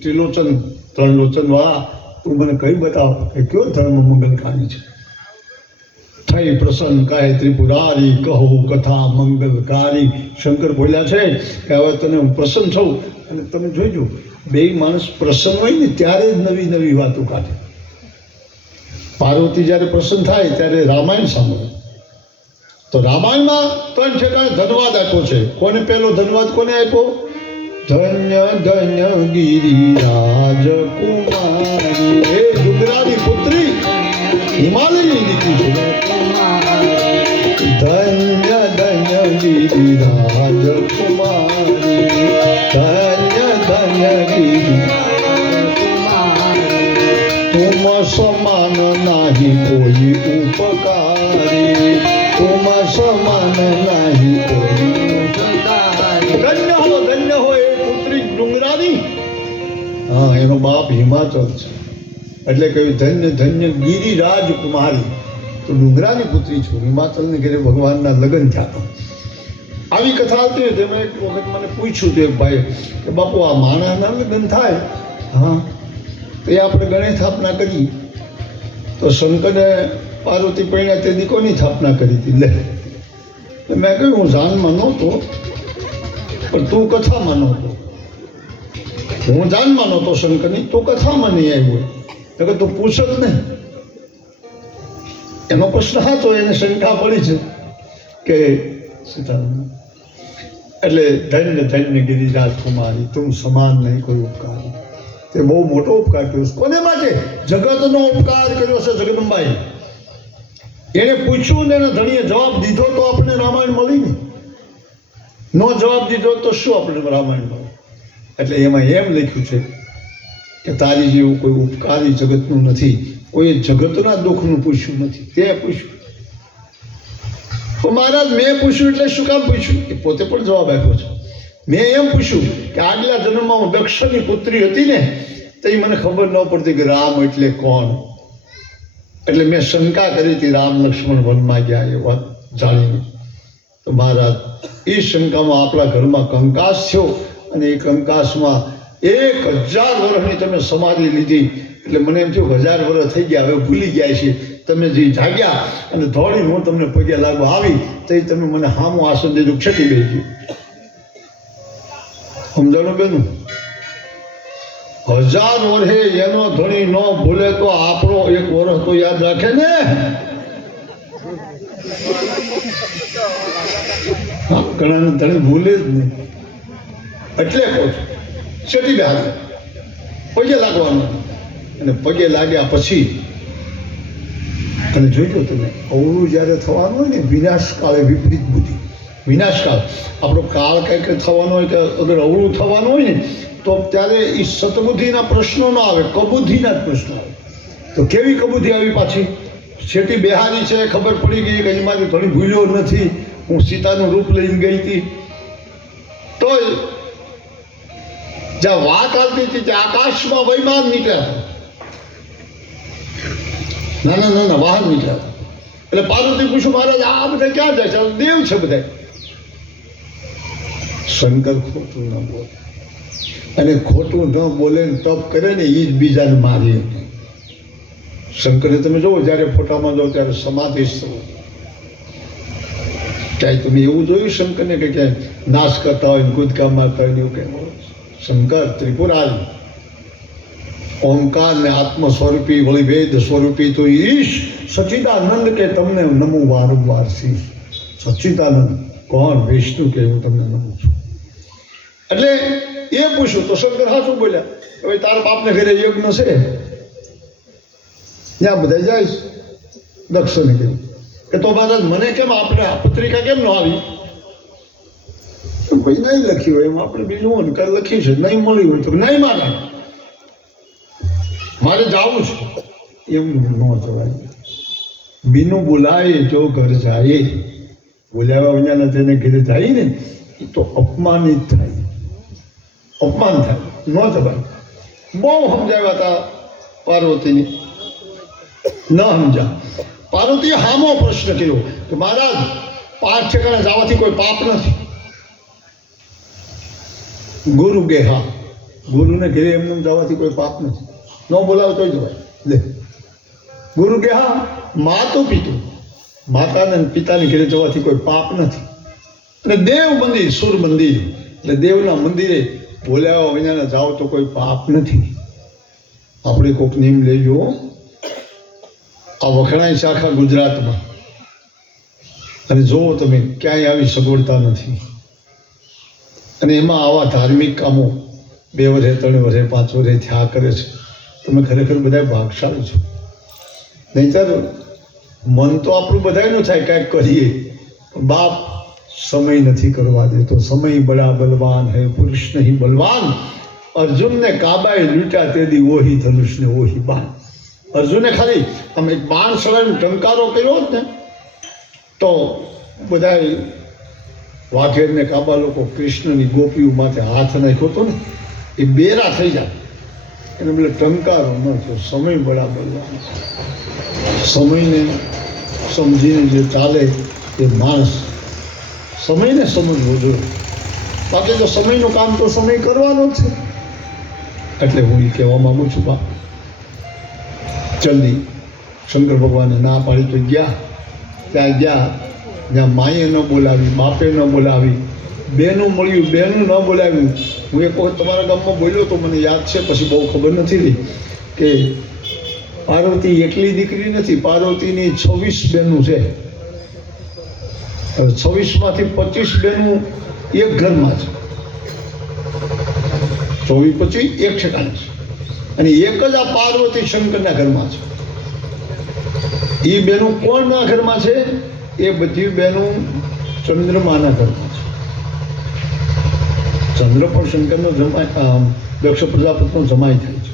ત્રિલોચન 3 લોચન વાળા તું મને કઈ બતાવ કે કયો ધર્મ મંગલકારી છે. થઈ પ્રસન્ન કહે ત્રિપુરારી કહો કથા મંગલકારી. શંકર બોલ્યા છે કે હવે તને હું પ્રસન્ન છું. અને તમે જોઈજો, બે માણસ પ્રસન્ન હોય ને ત્યારે જ નવી નવી વાતો કાઢે. પાર્વતી જ્યારે પ્રસન્ન થાય ત્યારે રામાયણ સાંભળે. તો રામાયણમાં 3 ઠેકાણે ધન્યવાદ આપ્યો છે. કોને પહેલો ધન્યવાદ કોને આપ્યો? ધન્ય ધન્ય ગિરિરાજ કુમારી. હે ડુંગરાની પુત્રી, હિમાલયની દીકરી છે. ધન્ય ધન્ય ગિરિરાજ કુમારી. ધન્ય ધન્ય ગિરિરાજ કુમારી. તુમ સમાન નાહી કોઈ ઉપકારી. તુમ સમાન નાહી કોઈ ઉપકારી. ધન્ય હો એ પુત્રી ડુંગરાની. હા, એનો બાપ હિમાચલ છે એટલે કહ્યું ધન્ય ધન્ય ગિરિરાજ કુમારી. તો ડુંગરાની પુત્રી છું. હિમાચલને ઘરે ભગવાનના લગ્ન થયા હતા. આવી કથા આવતી હોય તેમાં એક વખત મને પૂછ્યું હતું એક ભાઈ કે બાપુ આ માણસના લગ્ન થાય, હા, તો એ આપણે ગણેશ સ્થાપના કરી. તો શંકરે પાર્વતી પૈણ્યા તે દીકોની સ્થાપના કરી હતી. લે, મેં કહ્યું હું જાનમાં નહોતો પણ તું કથામાં નહોતો. હું જાનમાં નહોતો શંકરની, તું કથામાં નહીં આવ્યો. એટલે તું પૂછ જ નહીં. એનો પ્રશ્ન હતો, એને શંકા પડી છે કે સીતારામ એટલે ધન્ય ધન્ય ગિરિરાજ કુમારી તુમ સમાન નહીં કોઈ ઉપકારી. તે બહુ મોટો ઉપકાર કર્યો છે. કોને માટે? જગતનો ઉપકાર કર્યો છે જગદંબાઈ. એને પૂછ્યું ને એના ધણીએ જવાબ દીધો તો આપણે રામાયણ મળી ને. નો જવાબ દીધો તો શું આપણે રામાયણ મળે? એટલે એમાં એમ લખ્યું છે કે તારી જેવું કોઈ ઉપકારી જગતનું નથી. કોઈએ જગતના દુઃખનું પૂછ્યું નથી, તે પૂછ્યું. તો મહારાજ મેં પૂછ્યું એટલે શું કામ પૂછ્યું? એ પોતે પણ જવાબ આપ્યો છે. મેં એમ પૂછ્યું કે આગલા જન્મમાં હું દક્ષની પુત્રી હતી ને, તો એ મને ખબર ન પડતી કે રામ એટલે કોણ. એટલે મેં શંકા કરી હતી, રામ લક્ષ્મણ વનમાં ગયા એ વાત જાણીને. તો મહારાજ એ શંકામાં આપણા ઘરમાં કંકાસ થયો અને એ કંકાસમાં 1000 વર્ષની તમે સમાધિ લીધી. એટલે મને એમ થયું 1000 વર્ષ થઈ ગયા, હવે ભૂલી ગયા છે. તમે જે જાગ્યા અને દોડીને હું તમને પગે લાગવા આવી તો એ તમે મને હામું આસન દીધું, ક્ષતિ બેસી. સમજાણું બેનું? 1000 વર્ષે એનો ધણી ન ભૂલે તો આપણો 1 વર્ષ તો યાદ રાખે ને. ઘણા ધણી ભૂલે જ નહીં. એટલે કહું છું, ક્ષતિ બેસે, પગે લાગવાનું. અને પગે લાગ્યા પછી અને જોઈજો તમે અવળું જ્યારે થવાનું હોય ને, વિનાશકાળે વિપરીત બુદ્ધિ. વિનાશકાળ આપણો કાળ કંઈક થવાનો હોય કે અગર અવળું થવાનું હોય ને તો ત્યારે એ સતબુદ્ધિના પ્રશ્નો ન આવે, કબુદ્ધિના જ પ્રશ્નો આવે. તો કેવી કબુદ્ધિ આવી પાછી? છેટી બેહારી છે, ખબર પડી ગઈ કે એમાંથી ઘણી ભૂલ્યો નથી, હું સીતાનું રૂપ લઈને ગઈ હતી. તો જ્યાં વાત આવતી હતી ત્યાં આકાશમાં વૈમાન નીકળ્યા હતા, નાના નાના વાહન નીકળ્યા હતા. એટલે પાર્વતી પૂછ્યું, મહારાજ આ બધા ક્યાં જાય છે? દેવ છે બધા. શંકર ખોટું ન બોલે. અને ખોટું ન બોલે ને તપ કરે ને એ જ બીજાને મારી હતી. શંકરે તમે જુઓ જ્યારે ફોટામાં જાઓ ત્યારે સમાધિસ્થ થવું. ક્યાંય તમે એવું જોયું શંકરને કે ક્યાંય નાશ કરતા હોય ને કૂદકા મારતા હોય ને એવું કંઈ બોલો? શંકર ત્રિપુરારી ઓમકાર ને આત્મ સ્વરૂપી વળી વેદ સ્વરૂપી તો ઈશ સચ્ચિદાનંદ કે તમને નમું વારંવાર શીશ. સચ્ચિદાનંદ કોણ? વિષ્ણુ કે હું તમને નમું છું. એટલે એ પૂછ્યું તો શંકર હાથું બોલ્યા, હવે તારા બાપને ઘરે યજ્ઞ છે, ત્યાં બધા જાય. દક્ષને કહ્યું કે તો મહારાજ મને કેમ આપણે આ પત્રિકા કેમ ન આવી? ભાઈ નહીં લખ્યું હોય એમ આપણે બીજું હોય કાંઈ લખ્યું છે નહીં મળ્યું હોય તો નહીં મારા મારે જવું છે. એવું ન જવાય. બીનું બોલાય જો ઘર જાય. બોલાવ્યા વિના તેને ઘરે જાય ને એ તો અપમાનિત થાય, અપમાન થાય, ન જવાય. બહુ સમજાવ્યા હતા પાર્વતીને, ન સમજા. પાર્વતીએ હામો પ્રશ્ન કર્યો કે મહારાજ 5 ઠેકાણે જવાથી કોઈ પાપ નથી. ગુરુ કે હા, ગુરુને ઘેરે એમને જવાથી કોઈ પાપ નથી. ન બોલાવે તોય જવાય. લે ગુરુ કે હા, માતું પિતું માતાને પિતાને ઘેરે જવાથી કોઈ પાપ નથી. અને દેવ મંદિર સુર મંદિર એટલે દેવના મંદિરે બોલાવ્યા વિના જાઓ તો કોઈ પાપ નથી. આપણે કોઈક નિયમ લેજો. આ વખણાય છે આખા ગુજરાતમાં અને જુઓ તમે ક્યાંય આવી સગવડતા નથી. અને એમાં આવા ધાર્મિક કામો 2 વર્ષે 3 વર્ષે 5 વર્ષે થયા કરે છે. તમે ખરેખર બધા ભાગશાળી છો. નહીંતર મન તો આપણું બધાયનું થાય કાંઈક કરીએ, બાપ સમય નથી કરવા દેતો. સમય બડા બલવાન હૈ પુરુષ નહીં બલવાન. અર્જુનને કાબાએ લૂંટ્યા તે દી ઓહી ધનુષને ઓહી બાણ. અર્જુને ખાલી આમ એક બાણ સળાવીને ટંકારો કર્યો હોત ને તો બધા વાઘેર ને કાબા લોકો કૃષ્ણની ગોપીઓ માથે હાથ નાખ્યો હતો ને એ બેરા થઈ જાય. એને બોલે ટંકારો ન થયો. સમય બરાબર સમયને સમજીને જે ચાલે એ માણસ સમયને સમજવો જોઈએ. બાકી તો સમયનું કામ તો સમય કરવાનો જ છે. એટલે હું એ કહેવા માગું છું બા જલ્દી. શંકર ભગવાને ના પાડી તો ગયા. ત્યાં ગયા જ્યાં માએ ન બોલાવી, બાપે ન બોલાવી, બેનું મળ્યું બેનું ન બોલાવ્યું. હું એક વખત તમારા ગામમાં બોલ્યો તો મને યાદ છે, પછી બહુ ખબર નથી રહી કે પાર્વતી એકલી દીકરી નથી. પાર્વતીની 26 બહેનું છે. 26માંથી 25 બહેનું એક ઘરમાં છે. 24-25 એક ઠેકાણે છે. અને એક જ આ પાર્વતી શંકરના ઘરમાં છે. એ બહેનું કોણના ઘરમાં છે? એ બધી બહેનો ચંદ્રમાના ઘરમાં છે. ચંદ્ર પણ શંકરનો જમાય, દક્ષ પ્રજાપતિનો જમાય થાય છે.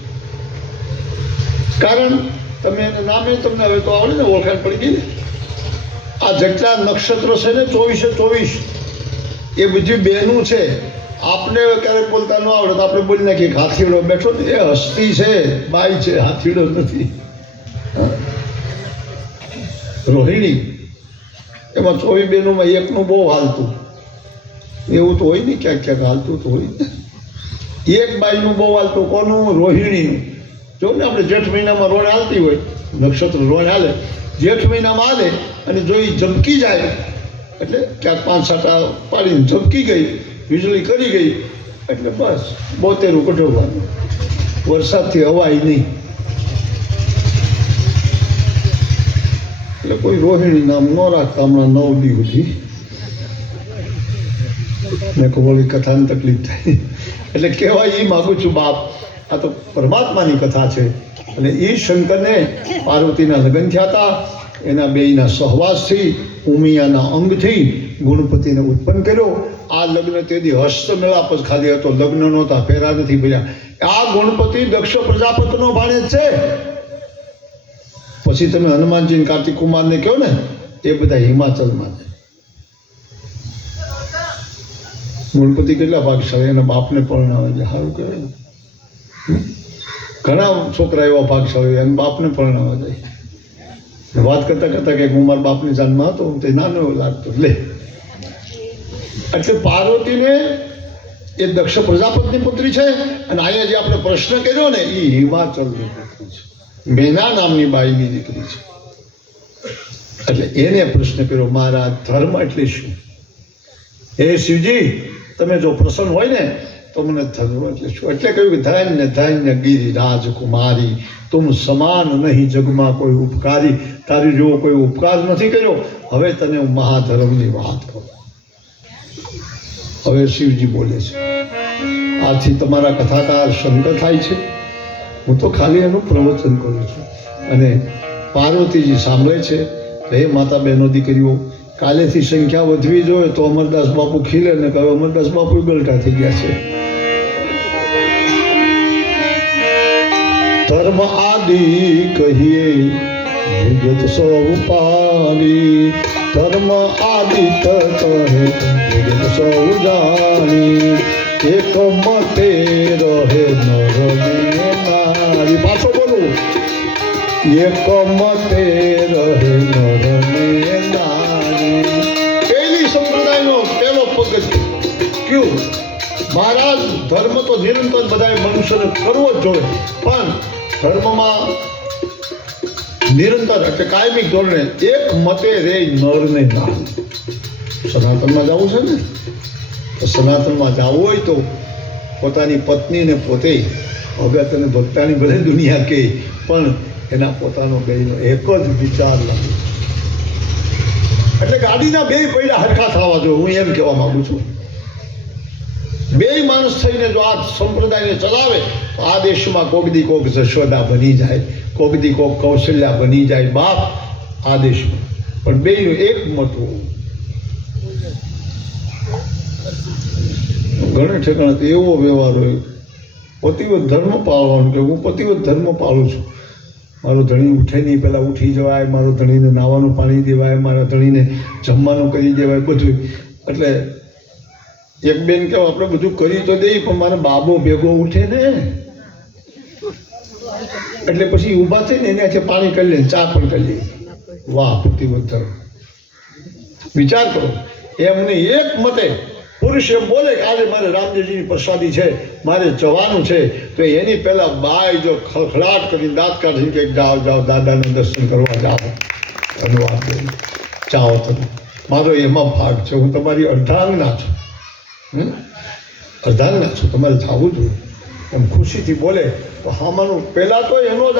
કારણ તમે એને નામે તમને હવે તો આવડે ને, ઓળખાણ પડી ગઈ ને. આ જેટલા નક્ષત્રો છે ને 24 એ બધી બહેનું છે. આપણે ક્યારેક બોલતા ન આવડે તો આપણે બોલી નાખીએ હાથીડો બેઠો ને એ હસ્તી છે, બાઈ છે, હાથીડો નથી. રોહિણી એમાં 24 બહેનોમાં એકનું બહુ હાલતું. એવું તો હોય ને, ક્યાંક ક્યાંક હાલતું તો હોય ને. એક બાઈનું બહુ હાલતું. કોનું? રોહિણીનું. જો ને આપણે જેઠ મહિનામાં રોણ હાલતી હોય, નક્ષત્ર રોણ હાલે, જેઠ મહિનામાં હાલે અને જો એ ઝબકી જાય એટલે ક્યાંક 5 છાંટા પાડીને ઝબકી ગઈ, વીજળી કરી ગઈ એટલે બસ 72 કઢાવવાનું. વરસાદથી હવાય નહીં. એટલે કોઈ રોહિણી નામ ન રાખતા હમણાં 9 દી સુધી. મેં કહું કથાની તકલીફ થાય. એટલે કહેવાય એ માગું છું બાપ, આ તો પરમાત્માની કથા છે. અને એ શંકરને પાર્વતીના લગ્ન થયા હતા. એના બેયના સહવાસથી, ઉમિયાના અંગથી ગુણપતિને ઉત્પન્ન કર્યો. આ લગ્ન તેથી હસ્તમેળાપ જ ખાલી હતો, લગ્ન નહોતા, ફેરા નથી ભર્યા. આ ગુણપતિ દક્ષ પ્રજાપતિનો ભાણેજ છે. પછી તમે હનુમાનજી કાર્તિક કુમારને કહો ને એ બધા હિમાચલમાં છે. ગુણપતિ કેટલા ભાગશાળી, એના બાપને પરણાવે છે. સારું કહેવાય ને. ઘણા છોકરા એવા ભાગશાળી એના બાપને પરણાવવા જાય. વાત કરતા કરતા કે હું મારા બાપની જાનમાં હતો તે નાનો એવો લાગતો. લે એટલે પાર્વતીને એ દક્ષ પ્રજાપતિની પુત્રી છે, અને અહીંયા જે આપણે પ્રશ્ન કર્યો ને એ હિમાચલની પુત્રી છે, મેના નામની બાઈની દીકરી છે. એટલે એને પ્રશ્ન કર્યો, મારા ધર્મ એટલે શું? હે શિવજી, તમે જો પ્રસન્ન હોય ને તો મને ધર્મ એટલે શું? એટલે કહ્યું કે ધન્ય ધન્ય ગિરિ રાજકુમારી, તુમ સમાન નહીં જગમાં કોઈ ઉપકારી. તારી જેવો કોઈ ઉપકાર નથી કર્યો. હવે તને હું મહાધર્મની વાત કરું. હવે શિવજી બોલે છે, આથી તમારા કથાકાર શંકા થાય છે. હું તો ખાલી એનું પ્રવચન કરું છું. અને પાર્વતીજી સાંભળે છે. હે માતા બહેનો દીકરીઓ, કાલેથી સંખ્યા વધવી જોઈએ તો અમરદાસ બાપુ ખીલે ને કહે અમરદાસ બાપુ ગલટા થઈ ગયા છે. ધર્મ આદિ કહીએ વિગત સૌ પારી, ધર્મ આદિ કહે વિગત સૌ જાણી, એક મતે રહે નર ને નારી. પાછો બોલું, એક મતે રહે નર ને નારી. પહેલી સંપ્રદાયનો પહેલો પગથિયું કયું? મહારાજ, ધર્મ તો નિરંતર બધાએ મનુષ્યને કરવો જ જોઈએ, પણ ધર્મમાં નિરંતર એટલે કાયમિક ધોરણે એક મતે રે નર ને નારી. સનાતનમાં જવું છે ને, તો સનાતનમાં જવું હોય તો પોતાની પત્નીને પોતે ભગત અને ભક્તાની ભલે દુનિયા કહે, પણ એના પોતાનો બેનો એક જ વિચાર લાગે. એટલે ગાડીના બે પૈડા હરખા થવા જોઈએ, હું એમ કહેવા માંગુ છું. બે માણસ થઈને જો આ સંપ્રદાયને ચલાવે તો આ દેશમાં કોક દી કોક જશોદા બની જાય, કોક દી કોક કૌશલ્યા બની જાય બાપ આ દેશમાં. પણ બેનું એક મત હોવું. ઘણા ઠેકાણે તો એવો વ્યવહાર હોય, પતિવત ધર્મ પાળવાનું કે હું પતિવત ધર્મ પાળું છું. મારો ધણી ઉઠે નહીં પહેલાં ઉઠી જવાય, મારો ધણીને નાવાનું પાણી દેવાય, મારા ધણીને જમવાનું કરી દેવાય, બધું. એટલે એક બેન કે આપણે બધું કરી તો દઈએ પણ મારા બાબો ભેગો ઉઠે ને, એટલે પછી ઊભા થઈને એને આખે પાણી કરી લે, ચા પણ કરી લે. વાહ, પતિવત ધર્મ. વિચાર કરો, એમને એક મતે પુરુષ એમ બોલે કે આજે મારે રામદેવજીની પ્રસાદી છે, મારે જવાનું છે, તો એની પહેલા બાઈ જો ખળખડાટ કરી દાંત કાઢીને કે જાઓ જાઓ દાદાને દર્શન કરવા જાઓ, ધન્યવાદ દઈ જાઓ તમે, મારો એમાં ભાગ છે, હું તમારી અર્ધાંગના છું, અર્ધાંગના છું, તમારે જવું જોઈએ એમ ખુશીથી બોલે તો હામાનું પહેલાં તો એનો જ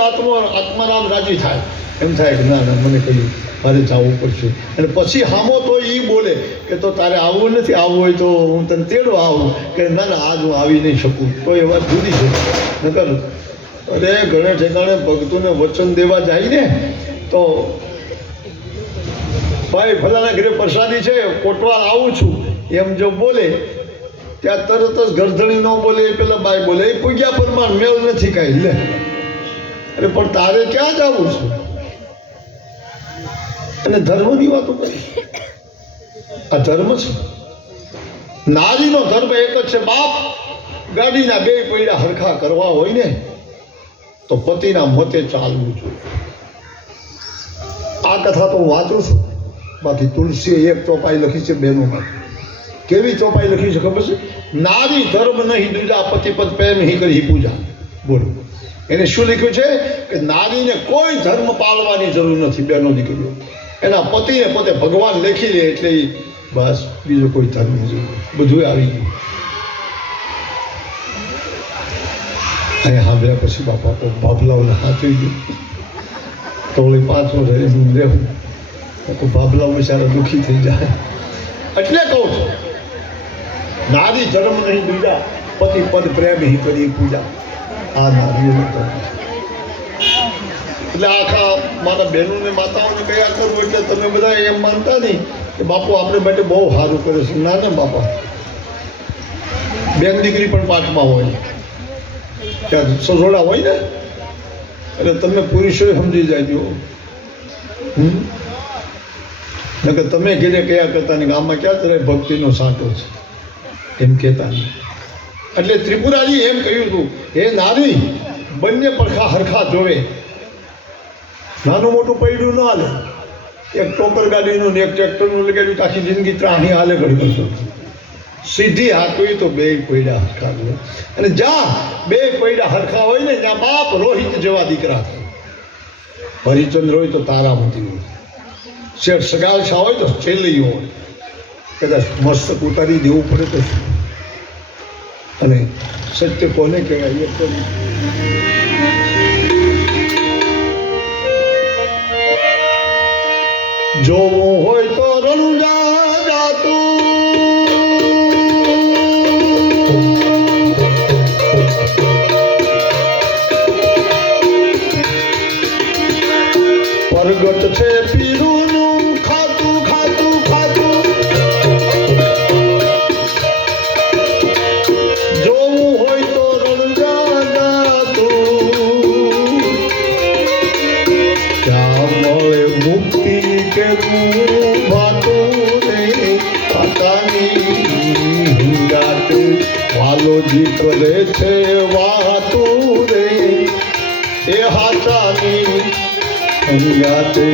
આત્મારામ રાજી થાય, એમ થાય કે ના ના મને કહ્યું મારે જવું પડશે. અને પછી હામો તો એ બોલે કે તો તારે આવવું નથી, આવવું હોય તો હું તને તેડો આવું, કે ના ના આજ હું આવી નહીં શકું, તો એ વાત જુદી છે. નકર અરે ઘણે ઠેકાણે ભક્તોને વચન દેવા જાય ને તો ભાઈ ફલાના ઘરે પ્રસાદી છે, કોટવાલ આવું છું એમ જો બોલે ત્યાં તરત જ ગરધણી ન બોલે, એ પેલા બાઈ બોલે એ પૂગ્યા પ્રમાણ મેળ નથી કાંઈ લે. અરે પણ તારે ક્યાં જવું છે? અને ધર્મની વાતો કરી, આ ધર્મ છે. નારીનો ધર્મ એક જ છે બાપ, ગાડીના બે પૈડા હરખા કરવા હોય ને તો પતિના મતે ચાલવું જોઈએ. આ કથા તો હું વાંચું છું, બાકી તુલસીએ એક ચોપાઈ લખી છે બહેનોમાં. કેવી ચોપાઈ લખી છે ખબર છે? નારી ધર્મ નહીં દૂજા, પતિ પદ પ્રેમ હી કરી પૂજા. બોલો, એને શું લખ્યું છે કે નારીને કોઈ ધર્મ પાળવાની જરૂર નથી. બહેનો દીકરીઓ, એના પતિને પોતે ભગવાન લેખી લે એટલે બસ, બીજો કોઈ ધર્મ નથી, બધું આવી ગયું. અહીંયા સાંભળ્યા પછી બાપા તો બાબલાઓને હાથવી ગયું તો ઓલી 5 વર્ષ રહેવું તો બાબલાઓ બિચારા દુઃખી થઈ જાય. એટલે કહું છું, નારી ધર્મ નહીં બીજા, પતિ પદ પ્રેમ હી કરી પૂજા. આ નારીઓનો ધર્મ. એટલે આખા મારા બહેનોને માતાઓને કયા કરવું, એટલે તમે બધા એમ માનતા નહીં કે બાપુ આપણે માટે બહુ સારું કરે છે. ના ને બાપા, બેન દીકરી પણ પાઠમાં હોય, ત્યાં સસોડા હોય ને, એટલે તમે પુરુષોએ સમજી જાયજો. નકર તમે ઘેરે કયા કરતા નહીં, ગામમાં ક્યાં તરફ ભક્તિનો સાંટો છે એમ કહેતા નહીં. એટલે ત્રિપુરાજી એમ કહ્યું હતું, હે નારી, બંને પડખા હરખા જોવે, નાનું મોટું પૈડું ન હાલે. એક ટોકર ગાડીનું ને એક ટ્રેક્ટરનું લગાડ્યું આખી જિંદગી ત્રાહી હાલે ઘડી કરતો. સીધી હાથ હોય તો બે પૈડા હરખા હોય, અને જ્યાં બે પૈડા હરખા હોય ને ત્યાં બાપ રોહિત જેવા દીકરા થાય. હરિચંદ્ર હોય તો તારામતી હોય, શેઠ સગાલ શાહ હોય તો ચેલૈયો હોય. કદાચ મસ્તક ઉતારી દેવું પડે તો શું? અને સત્ય કોને કહેવાય? જોવું હોય તો રણુજા જાતું, પ્રગટ છે પીરુનું ખાતું ખાતું ખાતું. જોવું હોય તો રણુજા જાતું, ત્યાં મળે મુક્તિ કે ભાતું રે પાતાની ગાતે. વાલોજી કરે છે વાતું રે એ હાચાની અંગાતે.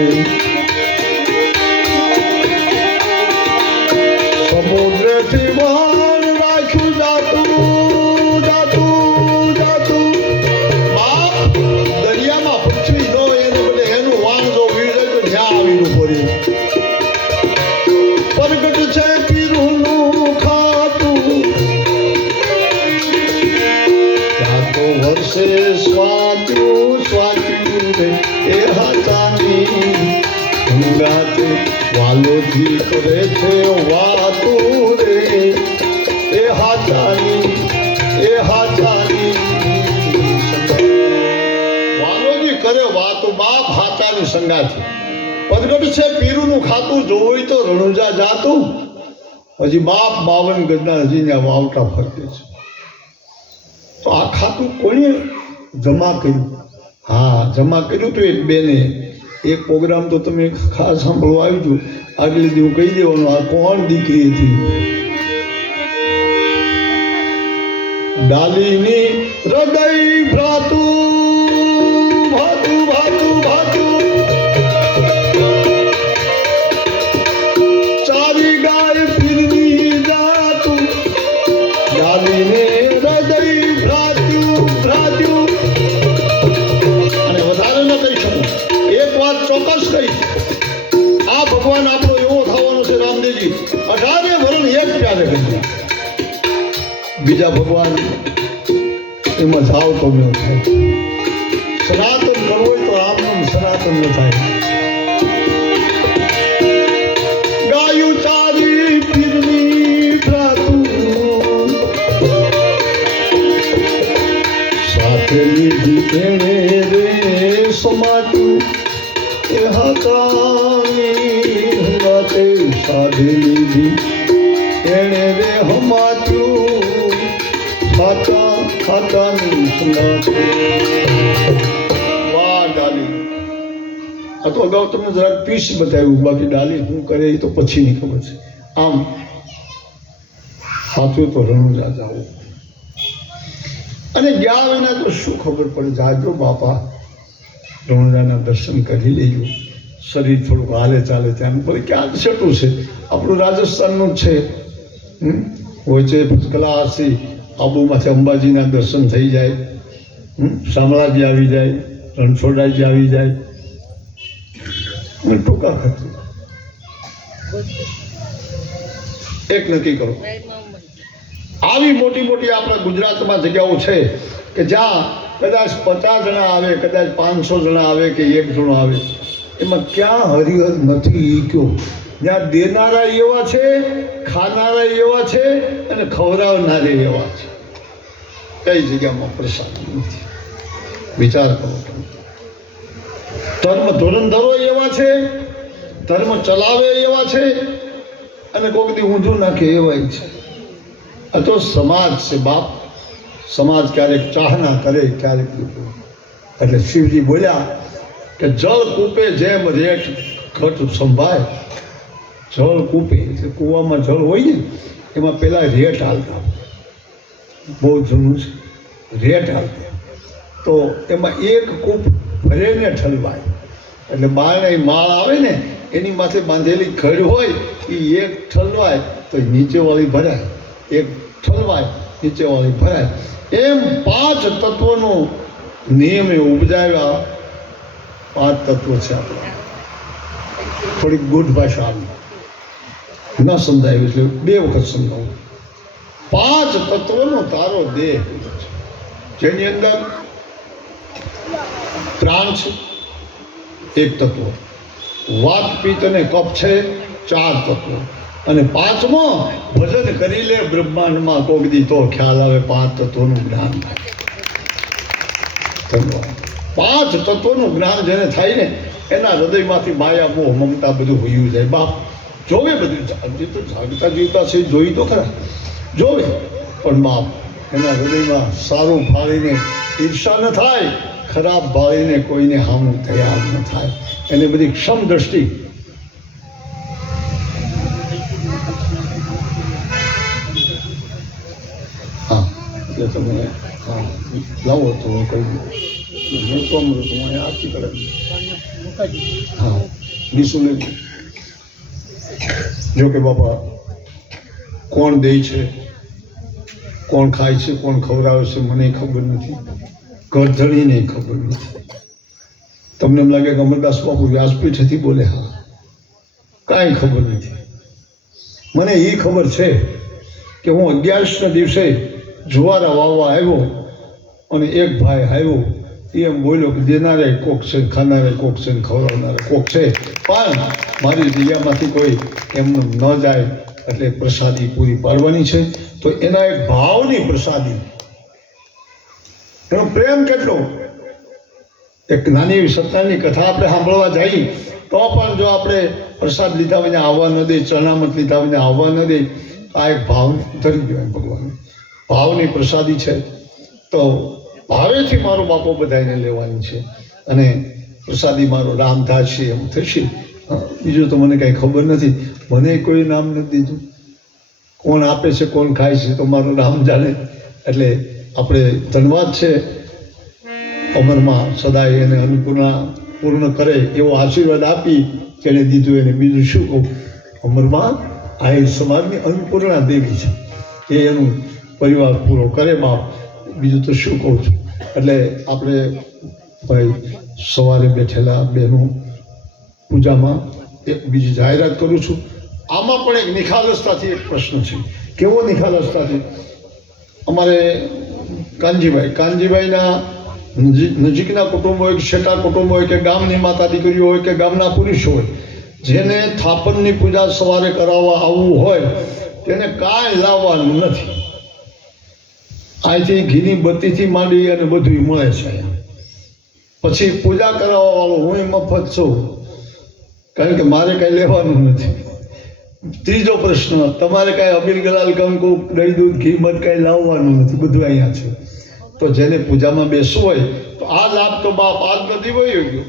સમુદ્રથી બહાર રાખ્યું જાતું જાતું જાતું. બાપ દરિયામાં પૃથ્વી ન હોય એને બદલે એનું વાણ જો વીર તો જ્યાં આવીનું પડ્યું. પ્રગટ છે પીરુનું ખાતું, ત્યાં તો વર્ષે સ્વાત્યું સ્વાત્યું રે એ હાચાની અંગાતે. વાલોજી કરે છે વાતું રે એ હાચાની એ હાચાની. વાલોજી કરે વાતો બાપ હાચાની સંગાથી. પ્રગટ છે પીરુનું ખાતું, જોવું તો રણુજા જાતું. હજી બાપ 52 ગજના હજી ત્યાં વાવટા ફરકે છે. તો આ ખાતું કોણે જમા કર્યું? હા, જમા કર્યું હતું એક બેને. એક પ્રોગ્રામ તો તમે ખાસ સાંભળવા આવી છું. આગલે દી હું કહી દેવાનું આ કોણ દીકરી હતી. ડાલીની હૃદય ભ્રાતું ભાતું ભાતું ભાતું. ચારી ગાય ફીરવી જાતું, ડાલીને હૃદય ભ્રાત્યું ભ્રાત્યું. અને વધારે ન કહી શકું, એક વાત ચોક્કસ કહી, આ ભગવાન આપણો એવો થવાનો છે રામદેવજી, 18 વરણ એક પ્યારે કરી. બીજા ભગવાન એમાં જાવ તો ન થાય. સનાતન કરવું હોય તો રામનું સનાતન ન થાય. ગાયું ચારી પીરની ભ્રાતું, સાથે લીધી એને રે સમાતું એ હાચાની હંગાતે. સાધી લીધી એને રે હમાતું હાચા હાચાની સંગાતે. વાહ ડાલી! આ તો અગાઉ તમને જરાક પીસ બતાવ્યું, બાકી ડાલી શું કરે એ તો પછીની ખબર છે. આમ સાચું તો રણુજા જાવું. અને ગયા વિના તો શું ખબર પડે? જાજો બાપા, રણુજાના દર્શન કરી લેજો. શરીર થોડુંક હાલે ચાલે ત્યાં બોલે ક્યાં છેટું છે, આપણું રાજસ્થાનનું જ છે. વચ્ચે ક્લાસી આબુમાંથી અંબાજીના દર્શન થઈ જાય, શામળાજી આવી જાય, રણછોડરાયજી આવી જાય. ટૂંકા ખર્ચે એક નક્કી કરો. આવી મોટી મોટી આપણા ગુજરાતમાં જગ્યાઓ છે કે જ્યાં કદાચ 50 જણા આવે, કદાચ 500 જણા આવે કે 1 જણો આવે, એમાં ક્યાં હરિહર નથી કયો? જ્યાં દેનારા એવા છે, ખાનારા એવા છે અને ખવડાવનારા એવા છે. કઈ જગ્યામાં પ્રસાદ નથી? વિચાર કરો. ધર્મ ધોરણધરો એવા છે, ધર્મ ચલાવે એવા છે અને કોઈક દી ઊંધું નાખે એવા છે. આ તો સમાજ છે બાપ. સમાજ ક્યારેક ચાહના કરે, ક્યારેક. એટલે શિવજી બોલ્યા કે જળ કૂપે જેમ રેટ ઘટ સંભાય. જળ કૂપે એટલે કૂવામાં જળ હોય ને, એમાં પેલા રેટ હાલતા, બહુ જૂનું છે. રેટ હાલતા તો એમાં એક કૂપ ભરે ને ઠલવાય. એટલે બારણે માળ આવે ને એની માથે બાંધેલી ખડ હોય એ એક ઠલવાય તો નીચેવાળી ભરાય. એક ઠલવાય, નીચેવાળી ભરાય. એમ 5 તત્વનો નિયમ એ ઉપજાવ્યા. 5 તત્વો છે આપણા. થોડીક ગુઢ ભાષા આવી ન સમજાયું એટલે 2 વખત સમજાવું. 5 તત્વનો તારો દેહ છે, જેની અંદર પ્રાણ છે 1 તત્વ, વાત પિત્ત અને કફ છે 4 તત્વો, અને 5મો ભજન કરી લે બ્રહ્માંડમાં કોક દી તો ખ્યાલ આવે 5 તત્વોનું જ્ઞાન થાય. 5 તત્વોનું જ્ઞાન જેને થાય ને એના હૃદયમાંથી માયા મોહ મમતા બધું વયું જાય. બાપ જોવે બધું, જાગતા જીવતા છે જોઈ તો ખરા, જોવે, પણ બાપ એના હૃદયમાં સારું ભાળીને ઈર્ષા ન થાય, ખરાબ ભાળીને કોઈને હામું તૈયાર ન થાય. એને બધી ક્ષમ દ્રષ્ટિ. હા એટલે તમે હા લાવો તો હું કહી દઉં. હું તો અમૃત હું અહીંયા આરતી કરાવી. હા નિશુને જો કે બાપા કોણ દે છે, કોણ ખાય છે, કોણ ખવડાવે છે મને ખબર નથી, ઘરધણીને ખબર નથી. તમને એમ લાગે કે અમરદાસ બાપુ વ્યાસપીઠથી બોલે? હા, કાંઈ ખબર નથી. મને એ ખબર છે કે હું 11ના દિવસે જુવારા વાવવા આવ્યો અને એક ભાઈ આવ્યો, એમ બોલ્યો કે દેનારે કોક છે, ખાનારે કોક છે, ખવડાવનારે કોક છે, પણ મારી જગ્યામાંથી કોઈ એમનું ન જાય એટલે પ્રસાદી પૂરી પાડવાની છે. તો એના એક ભાવની પ્રસાદી, એનો પ્રેમ કેટલો. એક નાની એવી સત્તાની કથા આપણે સાંભળવા જઈએ તો પણ જો આપણે પ્રસાદ લીધા વિના આવવા ન દે, ચરણામત લીધા વિના આવવા ન દે, આ એક ભાવ ધરી ગયો ભગવાન. ભાવની પ્રસાદી છે તો ભાવેથી મારો બાપો બધાને લેવાની છે, અને પ્રસાદી મારો રામ થશે એમ થશે. બીજું તો મને કાંઈ ખબર નથી, મને કોઈ નામ નથી દીધું. કોણ આપે છે, કોણ ખાય છે તો મારું રામ જાણે. એટલે આપણે ધન્યવાદ છે અમરમાં સદાય એને અન્નપૂર્ણા પૂર્ણ કરે એવો આશીર્વાદ આપી જેને દીધું એને. બીજું શું કહું, અમરમાં આ સમાજની અન્નપૂર્ણા દેવી છે, એ એનું પરિવાર પૂરો કરે બાપ. બીજું તો શું કહું છું. એટલે આપણે ભાઈ સવારે બેઠેલા બહેનો પૂજામાં એક બીજી જાહેરાત કરું છું. આમાં પણ એક નિખાલસતાથી એક પ્રશ્ન છે. કેવો નિખાલસતાથી? અમારે કાનજીભાઈના નજીકના કુટુંબ હોય કે છેટા કુટુંબ હોય કે ગામની માતા દીકરીઓ હોય કે ગામના પુરુષ હોય, જેને થાપણની પૂજા સવારે કરાવવા આવવું હોય તેને કાંઈ લાવવાનું નથી. અહીંથી ઘીની બત્તીથી માંડી અને બધું મળે છે. પછી પૂજા કરાવવા વાળો હું મફત છું, કારણ કે મારે કાંઈ લેવાનું નથી. ત્રીજો પ્રશ્ન, તમારે કાંઈ અબીલ ગલાલ કંકુ દહીં દૂધ ઘી મધ કાંઈ લાવવાનું નથી, બધું અહીંયા છે. તો જેને પૂજામાં બેસવું હોય તો આ લાભ તો બાપ આજ નથી વયો ગયો.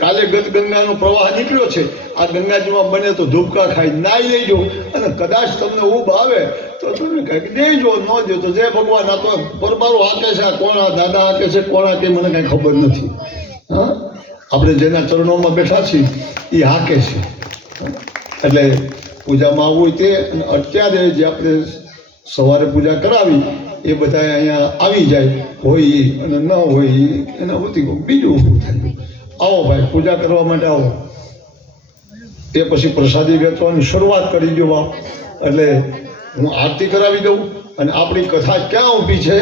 કાલે ગત ગંગાનો પ્રવાહ નીકળ્યો છે, આ ગંગાજીમાં બને તો ધૂપકા ખાઈ નાઈ લેજો, અને કદાચ તમને ઊભ આવે તો તમે કંઈક દેજો, ન દો તો જય ભગવાન. આ તો પરબારું હાકે છે, આ કોણ આ દાદા હાકે છે, કોણ હાકે મને કાંઈ ખબર નથી. હા, આપણે જેના ચરણોમાં બેઠા છીએ એ હાકે છે. એટલે પૂજામાં આવવું હોય તે, અને અત્યારે જે આપણે સવારે પૂજા કરાવી એ બધા અહીંયા આવી જાય, હોય અને ન હોય એના વતી બીજું ઊભું થાય. આવો ભાઈ, પૂજા કરવા માટે આવો. એ પછી પ્રસાદી વેચવાની શરૂઆત કરી દો બાપ. એટલે હું આરતી કરાવી દઉં. અને આપણી કથા ક્યાં ઊભી છે?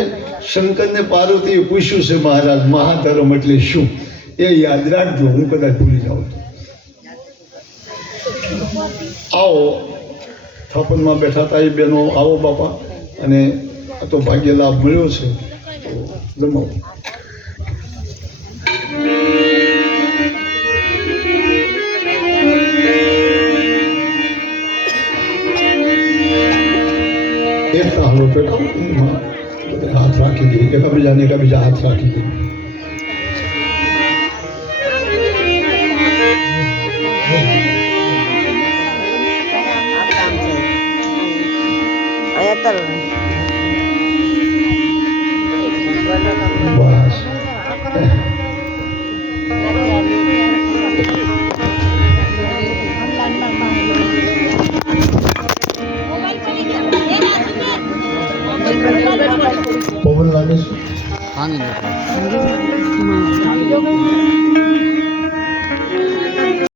શંકરને પાર્વતીએ પૂછ્યું છે મહારાજ મહાધર્મ એટલે શું, એ યાદ રાખજો, હું કદાચ ભૂલી જાઉં તો. આવો, થાપણમાં બેઠા હતા એ બહેનો, આવો બાપા. અને આ તો ભાગ્ય લાભ મળ્યો છે તો જમાવો. એકતા હાલો પેટા હાથ રાખી દે, એકાબીજા હાથ રાખી દે. પવન લાગે છે હા